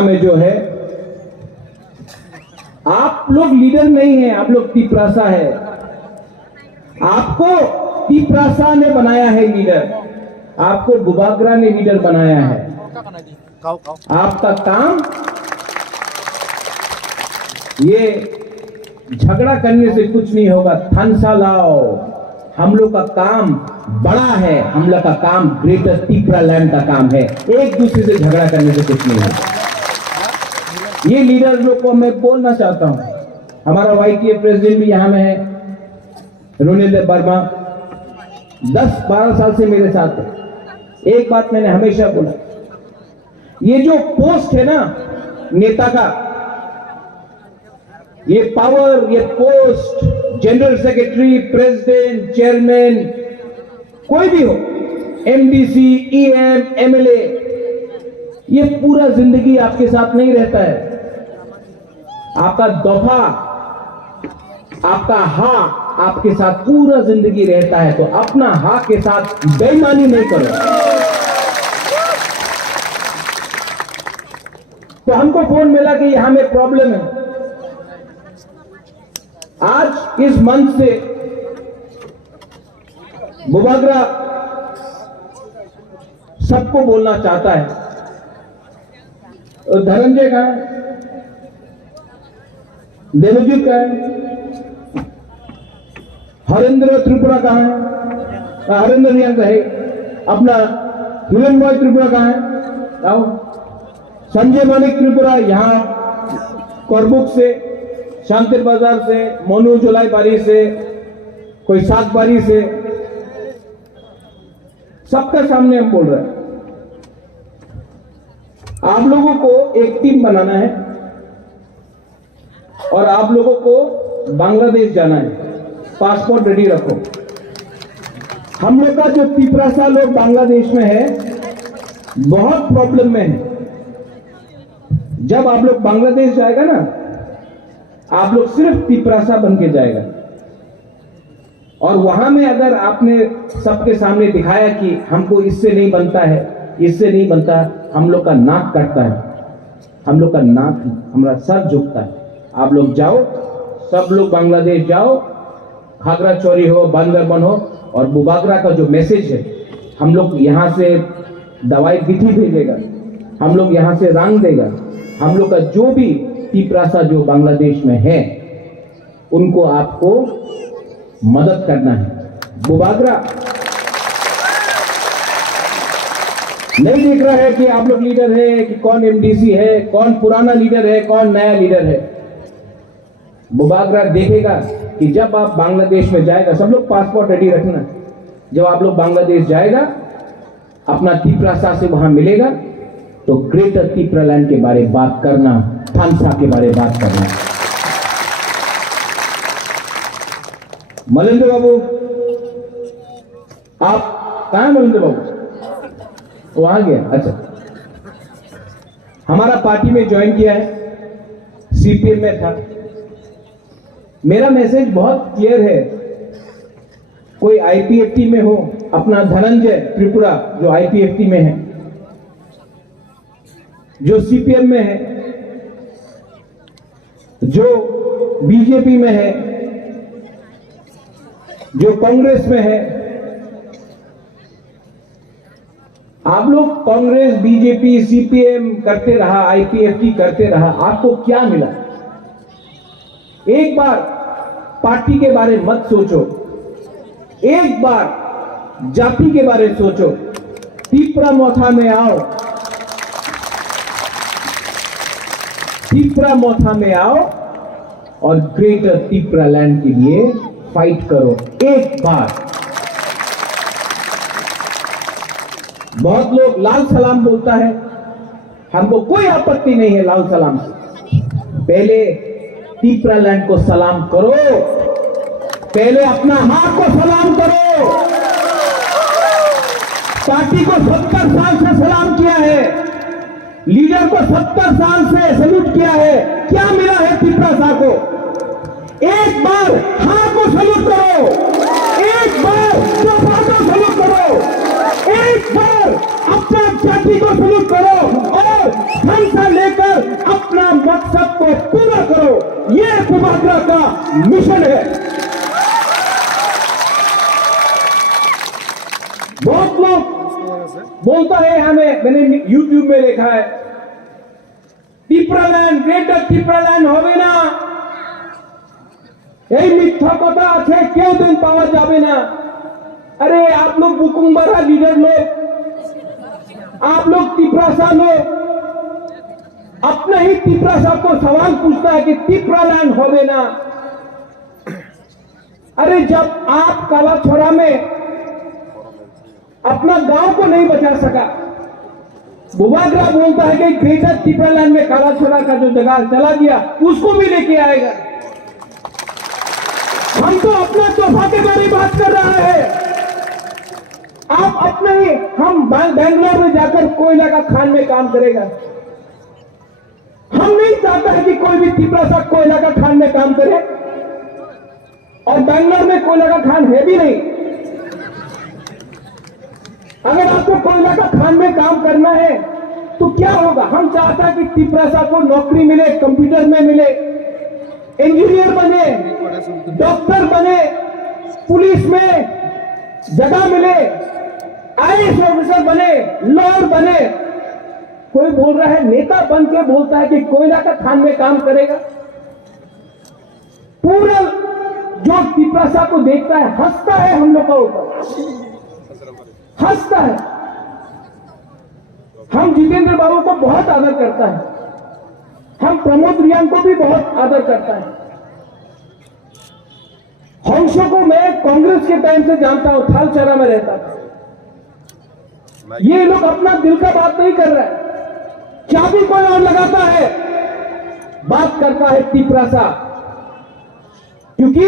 में जो है आप लोग लीडर नहीं है, आप लोग तिपरासा है। आपको तिपरासा ने बनाया है लीडर, आपको बुबागरा ने लीडर बनाया है। आपका काम ये झगड़ा करने से कुछ नहीं होगा, थानसा लाओ। हम लोग का काम बड़ा है, हम लोग का काम ग्रेटर तिपरा लैंड का काम है। एक दूसरे से झगड़ा करने से कुछ नहीं होगा। ये लीडर लोग को मैं बोलना चाहता हूं। हमारा YTF प्रेसिडेंट भी यहां में है, रोनिल वर्मा, 10-12 साल से मेरे साथ है। एक बात मैंने हमेशा बोला, ये जो पोस्ट है ना नेता का, ये पावर, ये post, general secretary, president, chairman, कोई भी हो, MDC, EM, MLA, ये पूरा जिंदगी आपके साथ नहीं रहता है। आपका दफा, आपका हाँ आपके साथ पूरा जिंदगी रहता है। तो अपना हाँ के साथ बेईमानी नहीं करो। तो हमको फोन मिला कि यहां में प्रॉब्लम है। आज इस मंच से बुबागरा सबको बोलना चाहता है। और धनंजय कहां है, देवजीत कहां है, हरेंद्र त्रिपुरा कहां है, हरेंद्र यहां है, अपना हिरण्मय त्रिपुरा कहां है, आओ। संजय मानिक त्रिपुरा यहां करबुक से, शांति बाजार से, मोनू जुलाईबारी से, कोई सातबारी से, सबका सामने हम बोल रहे हैं। आप लोगों को एक टीम बनाना है और आप लोगों को बांग्लादेश जाना है। पासपोर्ट रेडी रखो। हम लोग का जो तिपरासा लोग बांग्लादेश में है, बहुत प्रॉब्लम में है। जब आप लोग बांग्लादेश जाएगा ना, आप लोग सिर्फ तिपरासा बन के जाएगा। और वहां में अगर आपने सबके सामने दिखाया कि हमको इससे नहीं बनता है, इससे नहीं बनता, हम लोग का नाक कटता है, हम लोग का नाक, हमारा सर झुकता है। आप लोग जाओ, सब लोग बांग्लादेश जाओ, खागरा चोरी हो, बांदरबन हो। और बुबागरा का जो मैसेज है, हम लोग यहां से दवाई विधि भेजेगा, हम लोग यहां से रंग देगा। हम लोग का जो भी तिपरासा जो बांग्लादेश में है, उनको आपको मदद करना है। बुबागरा नहीं देख रहा है कि आप लोग लीडर है, कि कौन MDC है, कौन पुराना लीडर है, कौन नया लीडर है। बुबागरा देखेगा कि जब आप बांग्लादेश में जाएगा, सब लोग पासपोर्ट रेडी रखना। जब आप लोग बांग्लादेश जाएगा, अपना तिपरासा से वहां मिलेगा, तो ग्रेटर तिपरा लैंड के बारे में बात करना, थानसा के बारे में बात करना। मलिंद्र बाबू, आप कहां हैं मलिंद्र बाबू? वो आ गया, अच्छा। हमारा पार्टी में ज्वाइन किया है, CPM में था। मेरा मैसेज बहुत क्लियर है। कोई IPFT में हो, अपना धनंजय त्रिपुरा जो IPFT में है, जो CPM में है, जो BJP में है, जो कांग्रेस में है। आप लोग कांग्रेस, BJP, CPM करते रहा, IPFT करते रहा, आपको क्या मिला? एक बार पार्टी के बारे में मत सोचो, एक बार जाति के बारे में सोचो। तिपरा मोथा में आओ, तिप्रा मोथा में आओ और ग्रेटर तिप्रा लैंड के लिए फाइट करो एक बार। बहुत लोग लाल सलाम बोलता है, हमको कोई आपत्ति नहीं है लाल सलाम से। पहले तिप्रा लैंड को सलाम करो, पहले अपना हाथ को सलाम करो। पार्टी को 70 साल से सलाम किया है, लीडर को 70 साल से सल्यूट किया है, क्या मिला है तिप्रा सा को? एक बार हाथ को सल्यूट करो, एक बार चौपा को सल्यूट करो, एक बार अपना जाति को सल्यूट करो और हंसा लेकर अपना मकसद को पूरा करो। यह कुमाग्रा का मिशन है। बहुत लोग बोलता है हमें, मैंने YouTube में देखा है, तिप्रालैंड ग्रेटर तिप्रालैंड হবে না, এই মিথ্যা কথা আছে, কেউ দিন পাওয়া যাবে না। अरे आप लोग बुकुम्बरा लीडर लोग, आप लोग तिप्रासा लोग, अपने ही तिप्रासा को सवाल पूछता है कि तिप्रालैंड होवे ना। अरे जब आप काला छोरा में अपना गांव को नहीं बचा सका, बुबाग्रा बोलता है कि ग्रेटर तिप्रालैंड में काला छोरा का जो जगह चला गया उसको भी लेके आएगा। हम तो अपना तोहफा के बारे में बात कर रहा है। आप अपने ही, हम बेंगलोर में जाकर कोयला का खान में काम करेगा। हम नहीं चाहते हैं कि कोई भी तिप्रासा कोयला का खान में काम करे, और बेंगलोर में कोयला का खान है भी नहीं। अगर आपको कोयला का खान में काम करना है तो क्या होगा? हम चाहते हैं कि तिप्रासा को नौकरी मिले, कंप्यूटर में मिले, इंजीनियर बने, डॉक्टर बने, पुलिस में जगह मिले, आईएएस ऑफिसर बने, लॉयर बने। कोई बोल रहा है, नेता बन के बोलता है कि कोयला का खान में काम करेगा। पूरा जो तिप्रासा को देखता है हंसता है, हम लोग का ऊपर हंसता है। हम जितेंद्र बाबू को बहुत आदर करता है, हम प्रमोद रियान को भी बहुत आदर करता है। हंसों को मैं कांग्रेस के टाइम से जानता हूं, थालचरा में रहता था। ये लोग अपना दिल का बात नहीं कर रहा है, चाबी कोई और लगाता है, बात करता है तिप्रासा, क्योंकि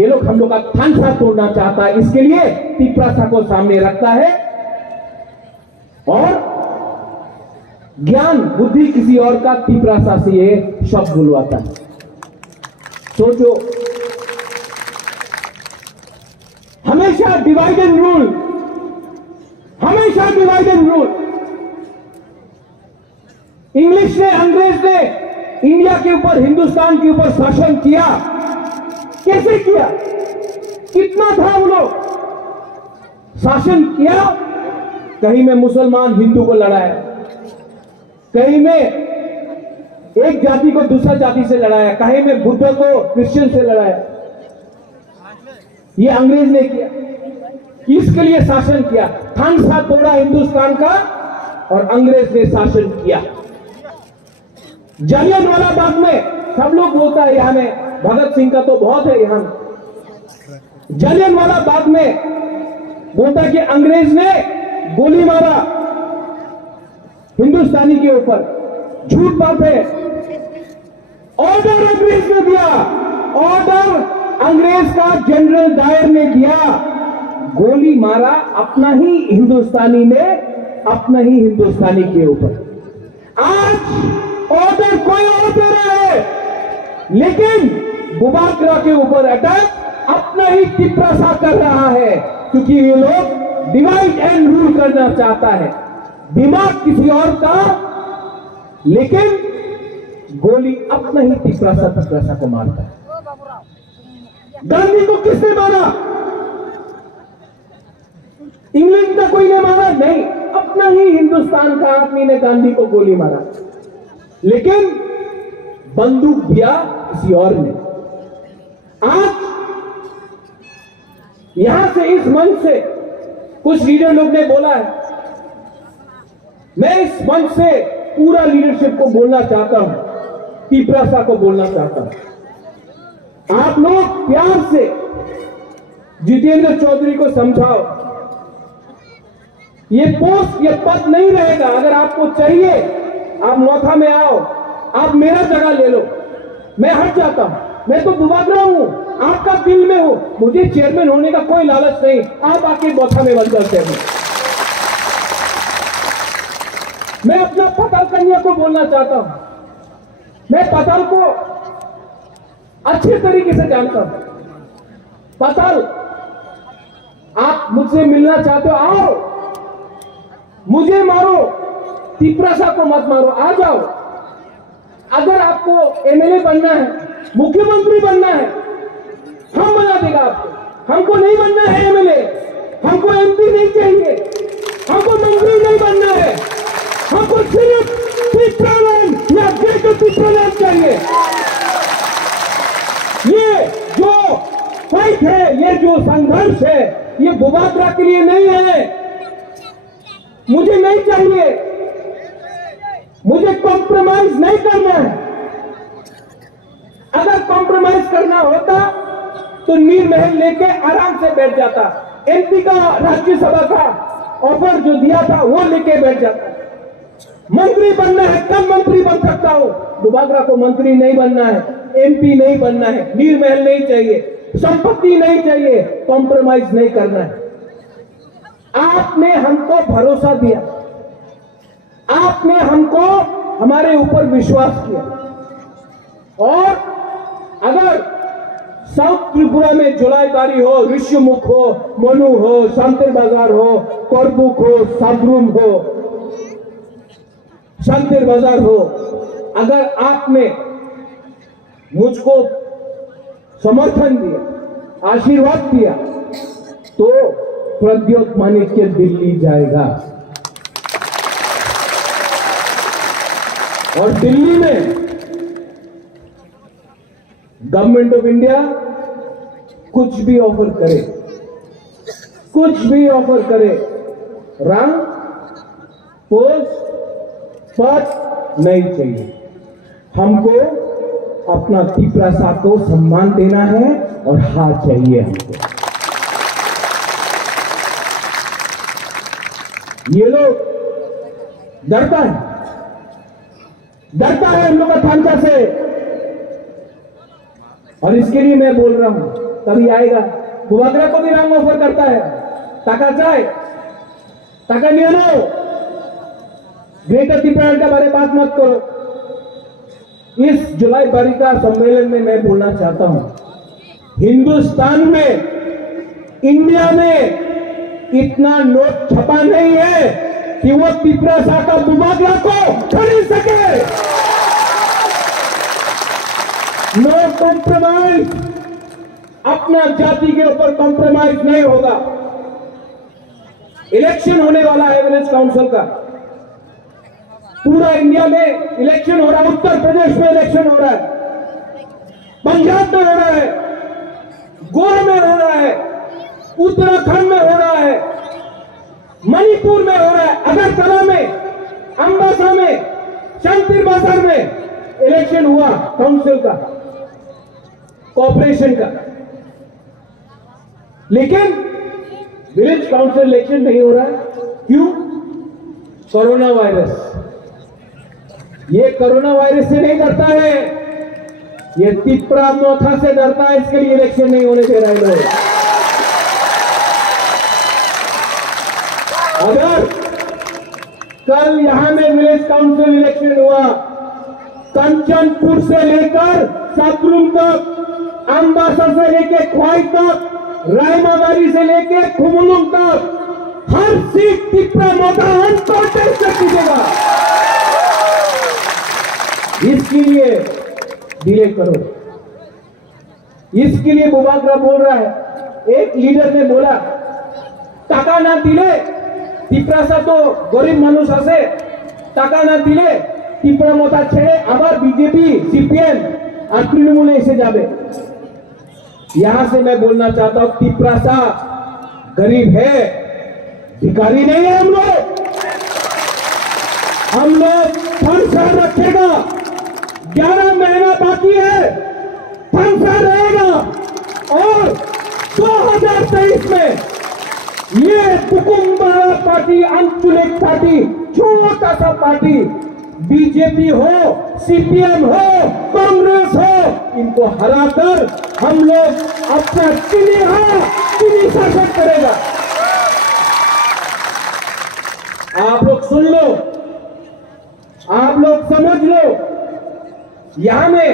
ये लोग हम लोग का थानसा तोड़ना चाहता है, इसके लिए तिप्रासा को सामने रखता है और ज्ञान बुद्धि किसी और का तिप्रासा से ये शब्द बुलवाता है। सोचो, हमेशा डिवाइड एंड रूल, हमेशा डिवाइड एंड रूल। इंग्लिश ने, अंग्रेज ने इंडिया के ऊपर, हिंदुस्तान के ऊपर शासन किया। कैसे किया? कितना था वो लोग शासन किया? कहीं में मुसलमान हिंदू को लड़ाया, कहीं में एक जाति को दूसरा जाति से लड़ाया, कहीं में बुद्ध को क्रिश्चियन से लड़ाया। ये अंग्रेज ने किया, इसके लिए शासन किया। थानसा तोड़ा हिंदुस्तान का और अंग्रेज ने शासन किया। जालियनवाला बाग में सब लोग बोलता है, यहां में भगत सिंह का तो बहुत है, यहां जालियनवाला बाग में बोलता है कि अंग्रेज ने गोली मारा हिंदुस्तानी के ऊपर। झूठ बात है। ऑर्डर अंग्रेज ने दिया, ऑर्डर अंग्रेज का जनरल डायर ने दिया, गोली मारा अपना ही हिंदुस्तानी ने, अपना ही हिंदुस्तानी के ऊपर। आज ऑर्डर कोई और दे रहा है, लेकिन बुबाग्रा के ऊपर अटैक अपना ही तिप्रासा कर रहा है, क्योंकि ये लोग डिवाइड एंड रूल करना चाहता है। दिमाग किसी और का, लेकिन गोली अपना ही तिप्रासा को मारता है। गांधी को किसने मारा? इंग्लैंड का कोई ने मारा? नहीं, अपना ही हिंदुस्तान का आदमी ने गांधी को गोली मारा, लेकिन बंदूक दिया किसी और ने। आज यहां से, इस मंच से कुछ लीडर लोग ने बोला है, मैं इस मंच से पूरा लीडरशिप को बोलना चाहता हूं तिपरासा को बोलना चाहता हूं, आप लोग प्यार से जितेंद्र चौधरी को समझाओ, ये पोस्ट, ये पद नहीं रहेगा। अगर आपको चाहिए आप मौका में आओ, आप मेरा जगह ले लो, मैं हट जाता हूं। मैं तो बुबागरा हूं, आपका दिल में हूं, मुझे चेयरमैन होने का कोई लालच नहीं। आप आके मौका में बन जाते हैं। मैं अपना पताल कन्या को बोलना चाहता हूं, मैं पताल को अच्छे तरीके से जानता हूं। पताल, आप मुझसे मिलना चाहते हो, आओ, मुझे मारो, तिपरासा को मत मारो, आ जाओ। अगर आपको एमएलए बनना है, मुख्यमंत्री बनना है, हम बना देगा आपको। हमको नहीं बनना है एमएलए, हमको एमपी नहीं चाहिए, हमको मंत्री नहीं बनना है, हमको सिर्फ तिपरालैंड या ग्रेटर तिपरालैंड चाहिए। ये जो फाइट है, ये जो संघर्ष है, ये बुबागरा के लिए नहीं है। मुझे नहीं चाहिए, मुझे कॉम्प्रोमाइज नहीं करना है। अगर कॉम्प्रोमाइज करना होता तो नीर महल लेके आराम से बैठ जाता, एमपी का राज्यसभा का ऑफर जो दिया था वो लेके बैठ जाता। मंत्री बनना है, कब मंत्री बन सकता हूं। बुबागरा को मंत्री नहीं बनना है, एमपी नहीं बनना है, नीर महल नहीं चाहिए, संपत्ति नहीं चाहिए, कॉम्प्रोमाइज नहीं करना है। आपने हमको भरोसा दिया, आपने हमको हमारे ऊपर विश्वास किया। और अगर साउथ त्रिपुरा में जुलाईबारी हो, ऋषिमुख हो, मनु हो, शांतिर बाजार हो, करबुक हो, साबरूम हो, शांतिर बाजार हो, अगर आपने मुझको समर्थन दिया, आशीर्वाद दिया, तो प्रद्योत माणिक्य दिल्ली जाएगा। और दिल्ली में गवर्नमेंट ऑफ इंडिया कुछ भी ऑफर करे, कुछ भी ऑफर करे, रंग पोस्ट पद नहीं चाहिए। हमको अपना तिपरासा को सम्मान देना है और हार चाहिए हमको। ये लोग डरता है हम लोग का थानसा से, और इसके लिए मैं बोल रहा हूं, कभी आएगा बुबागरा को भी रंग ऑफर करता है, टाका चाहे टाका नहीं लो, ग्रेटर तिपरालैंड के बारे में बात मत करो। इस जुलाई बारिका सम्मेलन में मैं बोलना चाहता हूं, हिंदुस्तान में, इंडिया में इतना नोट छपा नहीं है कि वो तिपरासा का बुबागरा को खरीद सके। नो कॉम्प्रोमाइज, अपना जाति के ऊपर कॉम्प्रोमाइज नहीं होगा। इलेक्शन होने वाला है विलेज काउंसिल का, पूरा इंडिया में इलेक्शन हो रहा है, उत्तर प्रदेश में इलेक्शन हो रहा है, पंजाब में हो रहा है, गोवा में हो रहा है, उत्तराखंड में हो रहा है, मणिपुर में हो रहा है, अगरतला में, अंबासा में, शांतिर बाजार में इलेक्शन हुआ काउंसिल का, कॉर्पोरेशन का। लेकिन विलेज काउंसिल इलेक्शन नहीं हो रहा है, क्यों? Corona virus. ये कोरोना वायरस से नहीं डरता है, ये तिपरा मोथा से डरता है, इसके लिए इलेक्शन नहीं होने दे रहे लोग। अगर कल यहां में विलेज काउंसिल इलेक्शन हुआ, कंचनपुर से लेकर साबरूम तक, अंबासा से लेकर ख्वाई तक, रायमाबारी से लेकर खुमुलुंग तक, हर सीट तिपरा मोथा अनकॉन्टेस्ट से जीतेगा। इसके लिए डिले करो, इसके लिए बुबागरा बोल रहा है। एक लीडर ने बोला टाका ना दिले तिपरासा तो गरीब मानुष आसे, टाका ना दिले तिपरा मोथा छेड़े आबार बीजेपी सीपीएम और तृणमूल एसे जाबे। यहां से मैं बोलना चाहता हूं, तिपरासा गरीब है, भिखारी नहीं है। हम लोग थानसा रखेगा, 11 महीना बाकी है, फंसा रहेगा। और 2023 में ये बुकुम्बारा पार्टी, अनचुनित पार्टी, छोटा सा पार्टी, बीजेपी हो, सीपीएम हो, कांग्रेस हो, इनको हराकर हम लोग अपना चीनी शासन करेगा। आप लोग सुन लो, आप लोग समझ लो, यहां में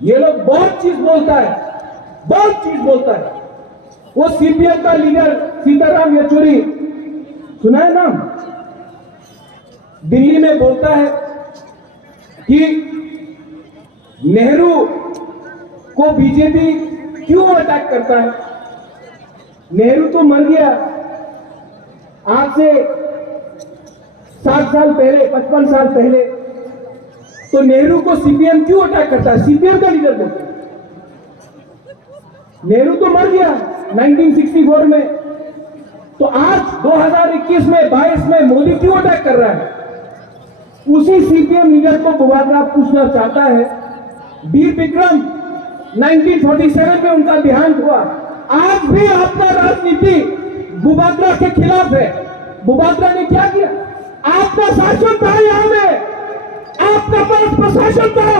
ये लोग बहुत चीज बोलता है, बहुत चीज बोलता है। वो सीपीएम का लीडर सीताराम येचुरी, सुना है नाम? दिल्ली में बोलता है कि नेहरू को बीजेपी क्यों अटैक करता है। नेहरू तो मर गया आज से 60 साल पहले, 55 साल पहले, तो नेहरू को सीपीएम क्यों अटैक करता है? सीपीएम का लीडर बोलता है नेहरू तो मर गया 1964 में, तो आज 2021 में 22 में मोदी क्यों अटैक कर रहा है? उसी सीपीएम लीडर को बुबाद्रा पूछना चाहता है। वीर विक्रम 1947 में उनका देहांत हुआ। आज भी आपका राजनीति बुबाद्रा के खिलाफ है। बुबाद्रा ने क्या किया? आपका शासन था, यहां में आपका पास प्रशासन था,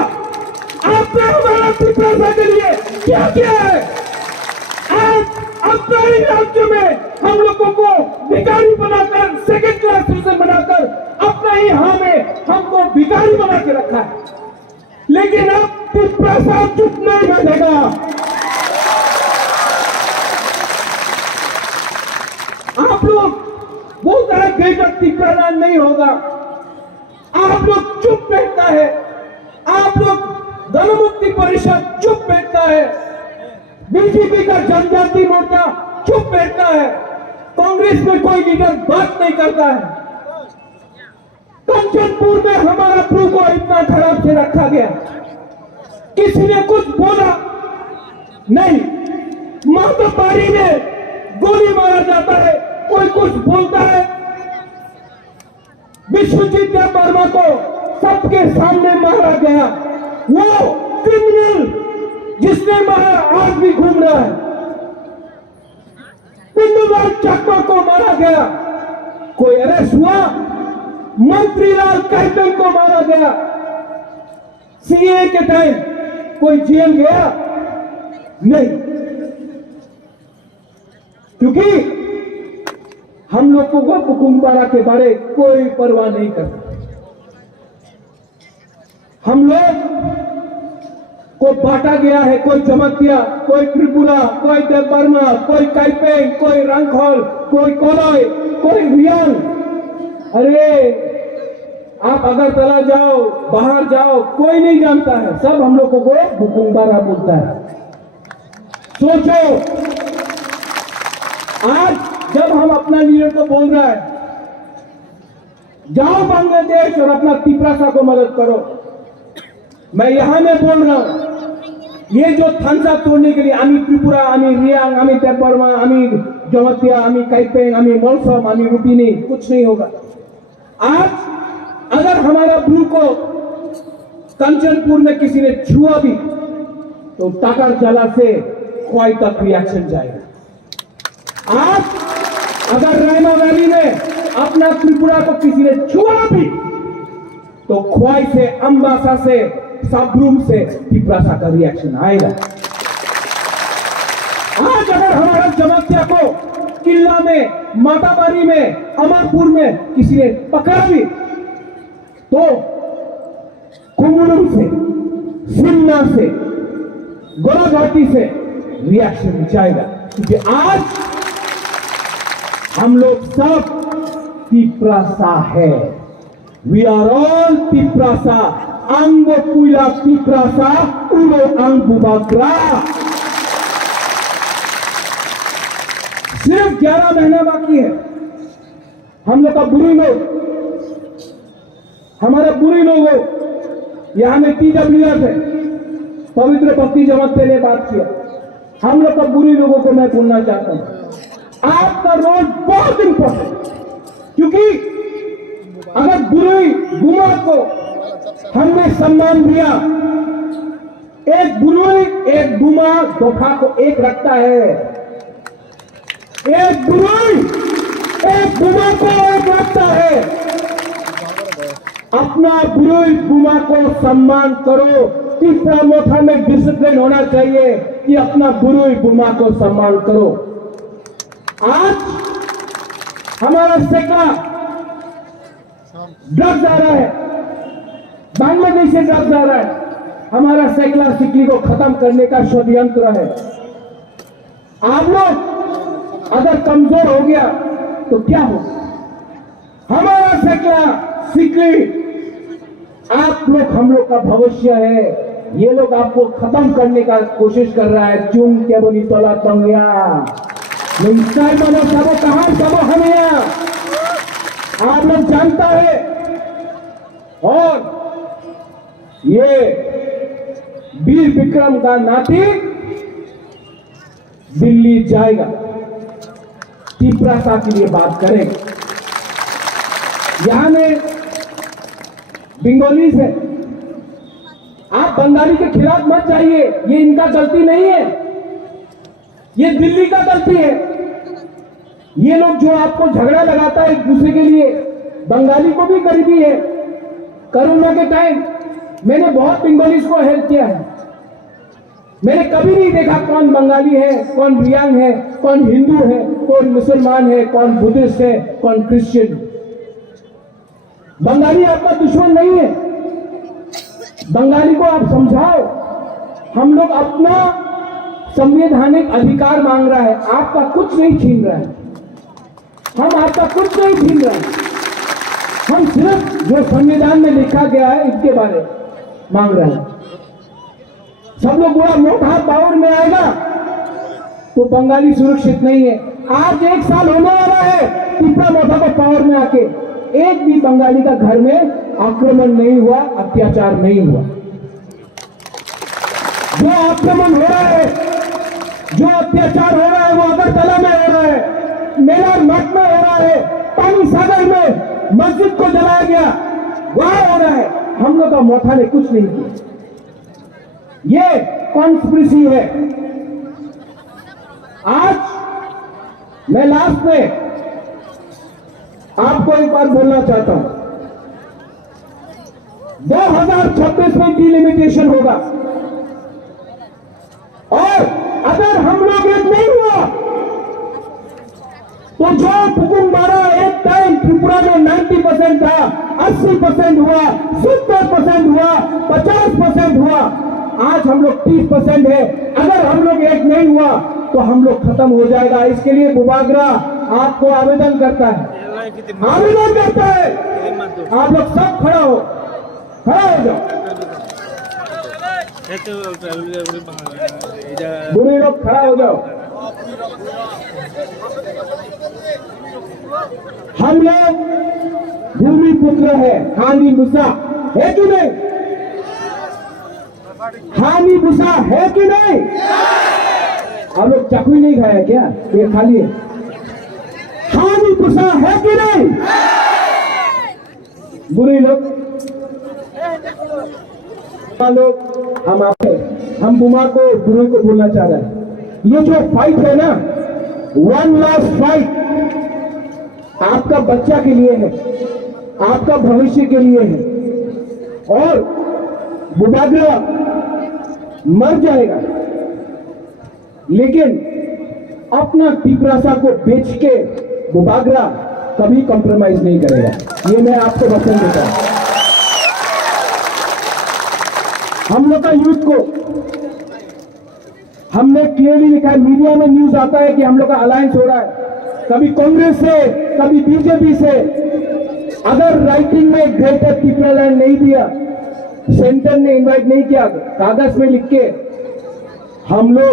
आपने हमारा त्रिपुरा के लिए क्या किया है? आज अपने ही राज्य में हम लोगों को भिखारी बनाकर, सेकेंड क्लास सिटीजन बनाकर, अपना ही हाँ में हमको भिखारी बना के रखा है। लेकिन अब त्रिपुरा साहब चुप नहीं बैठेगा। आप लोग बोलता है ग्रेटर त्रिपुरा लैंड नहीं होगा, आप लोग चुप बैठता है। आप लोग जनमुक्ति परिषद चुप बैठता है, बीजेपी का जनजाति मोर्चा चुप बैठता है, कांग्रेस में कोई लीडर बात नहीं करता है। कंचनपुर में हमारा प्रभु को इतना खराब से रखा गया, किसी ने कुछ बोला नहीं। मातापारी में गोली मारा जाता है, कोई कुछ बोलता है। विश्वजीत वर्मा को सबके सामने मारा गया, वो क्रिमिनल जिसने मारा आज भी घूम रहा है। पिंडूलाल चाकमा को मारा गया, कोई अरेस्ट हुआ? मंत्रीलाल कैप्टन को मारा गया, सीए के टाइम कोई जेल गया? नहीं, क्योंकि हम लोगों को बुकुम्बारा के बारे कोई परवाह नहीं करता। हम लोग को बांटा गया है, कोई जमातिया, कोई त्रिपुरा, कोई देवबर्मा, कोई काइपेंग, कोई रंगखोल, कोई कोलोई, कोई रियांग। अरे आप अगरतला जाओ, बाहर जाओ, कोई नहीं जानता है, सब हम लोगों को बुकुम्बारा बोलता है। सोचो, आज जब हम अपना लीडर को बोल रहा है जाओ बांग्लादेश और अपना त्रिपुरा को मदद करो, मैं यहां में बोल रहा हूं, ये जो थानसा तोड़ने के लिए आमी त्रिपुरा, आमी रियांग, आमी देवबर्मा, आमी जमातिया, आमी काइपेंग, आमी मौसम, आमी रुपिनी, कुछ नहीं होगा। आज अगर हमारा ब्लू को कंचनपुर में किसी ने छुआ भी तो टाकर जला से ख्वाई तक रिएक्शन जाएगा। आज अगर रायमा वैली में अपना त्रिपुरा को किसी ने छुआ भी तो ख्वाई से, अंबासा से, सबरूम से त्रिपुरा का रिएक्शन आएगा। आज अगर हमारा जमातिया को किला में, माताबारी में, अमरपुर में किसी ने पकड़ा भी तो कुमुलुम से, सिमना से, गोलाघाटी से रिएक्शन जाएगा, क्योंकि आज हम लोग सब त्रिपुरा है। We are all Tripura. अंग पुला त्रिपुरा, उलो अंग बुबाग्रा। सिर्फ 11 महीना बाकी है। हम लोग का बुरी लोग, हमारे बुरी लोग यहां में TWS है, पवित्र भक्ति जमाते ने बात किया। हम लोग का बुरी लोगों को मैं बोलना चाहता हूं, आपका रोल बहुत इंपॉर्टेंट, क्योंकि अगर बुरी गुमा को हमने सम्मान दिया। एक बुरुई एक बुमा धोखा को एक रखता है। एक बुरुई एक बुमा को एक रखता है। अपना बुरुई बुमा को सम्मान करो। तीसरा मोथा में डिसिप्लिन होना चाहिए कि अपना बुरुई बुमा को सम्मान करो। आज हमारा सैकड़ा ड्रग्स आ रहा है, बांग्लादेश से ड्रग्स आ रहा है। हमारा सैकड़ा सिकली को खत्म करने का षड्यंत्र है। आप लोग अगर कमजोर हो गया तो क्या हो? हमारा सैकड़ा सिकली आप लोग हम लोग का भविष्य है। ये लोग आपको खत्म करने का कोशिश कर रहा है। चुंग के बोली तोला तंगिया सबो कहां सबो हम यहाँ आप लोग जानता है। और ये वीर विक्रम का नाती दिल्ली जाएगा, तीव्रता के लिए बात करेगा। यहां में बंगाली है, आप बंगाली के खिलाफ मत जाइए। ये इनका गलती नहीं है, ये दिल्ली का गलती है। ये लोग जो आपको झगड़ा लगाता है एक दूसरे के लिए, बंगाली को भी गरीबी है। कोरोना के टाइम मैंने बहुत बंगालीज को हेल्प किया है। मैंने कभी नहीं देखा कौन बंगाली है, कौन रियांग है, कौन हिंदू है, कौन मुसलमान है, कौन बुद्धिस्ट है, कौन क्रिश्चियन। बंगाली आपका दुश्मन नहीं है। बंगाली को आप समझाओ। हम लोग अपना संवैधानिक अधिकार मांग रहा है, आपका कुछ नहीं छीन रहा है। हम आपका कुछ नहीं छीन रहे हैं। हम सिर्फ जो संविधान में लिखा गया है इसके बारे मांग रहे हैं। सब लोग बुरा मोटा पावर में आएगा तो बंगाली सुरक्षित नहीं है। आज 1 साल होने वाला है तीसरा मोटा को पावर में आके, एक भी बंगाली का घर में आक्रमण नहीं हुआ, अत्याचार नहीं हुआ। जो आक्रमण हो रहा है, जो अत्याचार हो रहा है वो अगरतला में हो रहा है, मेला मठ में हो रहा है, पानी सागर में मस्जिद को जलाया गया, वहां हो रहा है। हम लोग का मोथा ने कुछ नहीं किया। ये कॉन्स्पिरेसी है। आज मैं लास्ट में आपको एक बात बोलना चाहता हूं। 2026 में डिलिमिटेशन होगा और अगर हम लोग एक नहीं हुआ तो जो हुकुमबारा एक टाइम त्रिपुरा में 90% था, 80% हुआ, 70% हुआ, 50% हुआ, आज हम लोग 30% है। अगर हम लोग एक नहीं हुआ तो हम लोग खत्म हो जाएगा। इसके लिए बुबागरा आपको आवेदन करता है, आवेदन करता है। आप लोग सब खड़ा हो जाओ। बुरे लोग खड़ा हो जाओ। हम लोग भूमि पुत्र है, हानि मुसा है कि नहीं? हानि मुसा है कि नहीं? आप लोग चाकू नहीं खाया क्या? ये खाली है। हानि मुसा है कि नहीं? बुरे लोग हम बुमा को गुरु को बोलना चाह रहे हैं। ये जो फाइट है ना, वन लास्ट फाइट आपका बच्चा के लिए है, आपका भविष्य के लिए है। और बुबागरा मर जाएगा लेकिन अपना पिपरासा को बेच के बुबागरा कभी कॉम्प्रोमाइज नहीं करेगा। ये मैं आपको वचन देता हूं। हम लोग का यूथ को हमने क्लियरली लिखा है, मीडिया में न्यूज आता है कि हम लोग का अलायंस हो रहा है, कभी कांग्रेस से, कभी बीजेपी से। अगर राइटिंग में ग्रेटर त्रिपुरा लैंड नहीं दिया, सेंटर ने इनवाइट नहीं किया, कागज में लिख के, हम लोग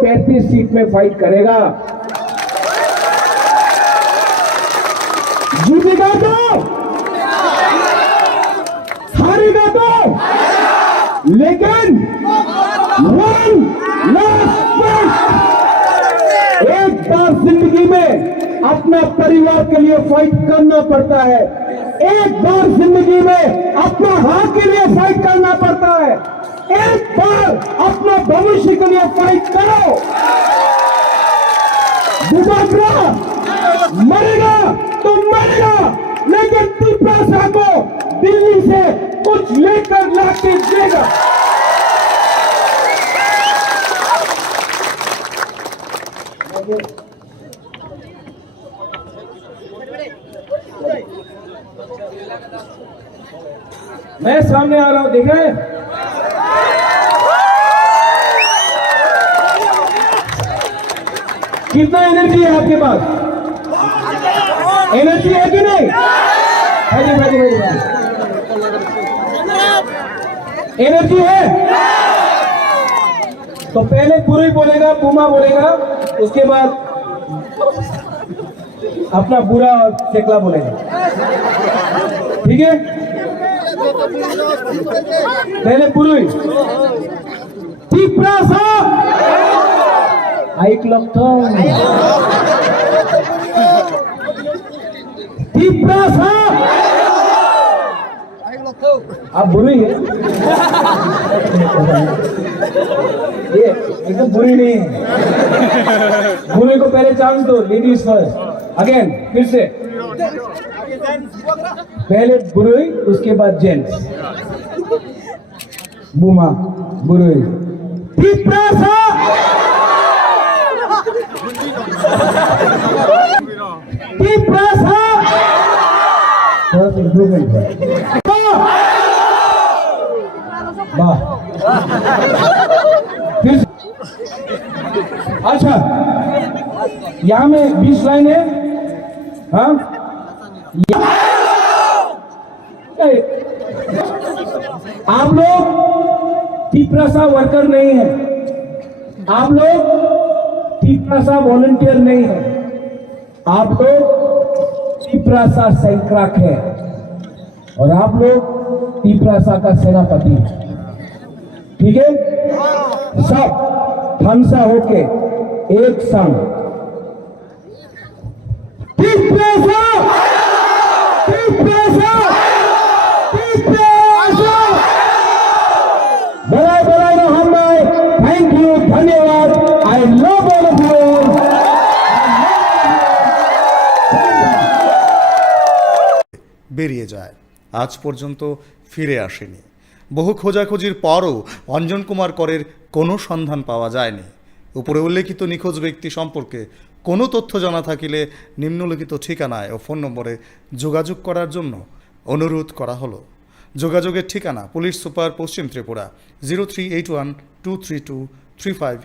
35 सीट में फाइट करेगा। जीतेगा तो, हारेगा तो, लेकिन वन लास्ट फाइट। एक बार जिंदगी में अपना परिवार के लिए फाइट करना पड़ता है। एक बार जिंदगी में अपना हक के लिए फाइट करना पड़ता है। एक बार अपना भविष्य के लिए फाइट करो। बुबाकरा मरेगा तो मरेगा, लेकिन पिपरासा को दिल्ली से कुछ लेकर लाके देगा। मैं सामने आ रहा हूं, देख रहे हैं? कितना एनर्जी है आपके पास? एनर्जी है कि नहीं? भाई एनर्जी है तो पहले पुरी बोलेगा, पूमा बोलेगा, उसके बाद अपना बुरा और चेकला बोलेगा, ठीक है? पहले पुरी पिपरासा ऐकलं पिपरासा आप बुरी है, ये एकदम बुरी नहीं है। बुरी को पहले चांस दो, लेडीज फर्स्ट। अगेन फिर से पहले बुरी, उसके बाद जेंट्स। बुमा बुरी पिपरासा पिपरासा थोड़ा सा इम्प्रूवमेंट है। वाह फिर अच्छा, यहां में 20 लाइन है। हाँ आप लोग पिपरासा वर्कर नहीं है, आप लोग पिपरासा वॉलंटियर नहीं है, आप लोग पिपरासा सैनिक है और आप लोग पिपरासा का सेनापति है, ठीक है? सब हमसा होके एक संग पिपरासा पिपरासा पिपरासा बड़ा बड़ा हम भाई। थैंक यू, धन्यवाद। I love all of you. বেরিয়ে যায়। আজ পর্যন্ত ফিরে আসেনি। বহু খোঁজাখুঁজির পরও অঞ্জন কুমার করের কোনো সন্ধান পাওয়া যায়নি। উপরে উল্লেখিত নিখোঁজ ব্যক্তি সম্পর্কে কোনো তথ্য জানা থাকিলে নিম্নলিখিত ঠিকানায় ও ফোন নম্বরে যোগাযোগ করার জন্য অনুরোধ করা হলো। যোগাযোগের ঠিকানা পুলিশ সুপার পশ্চিম ত্রিপুরা 0381 232 35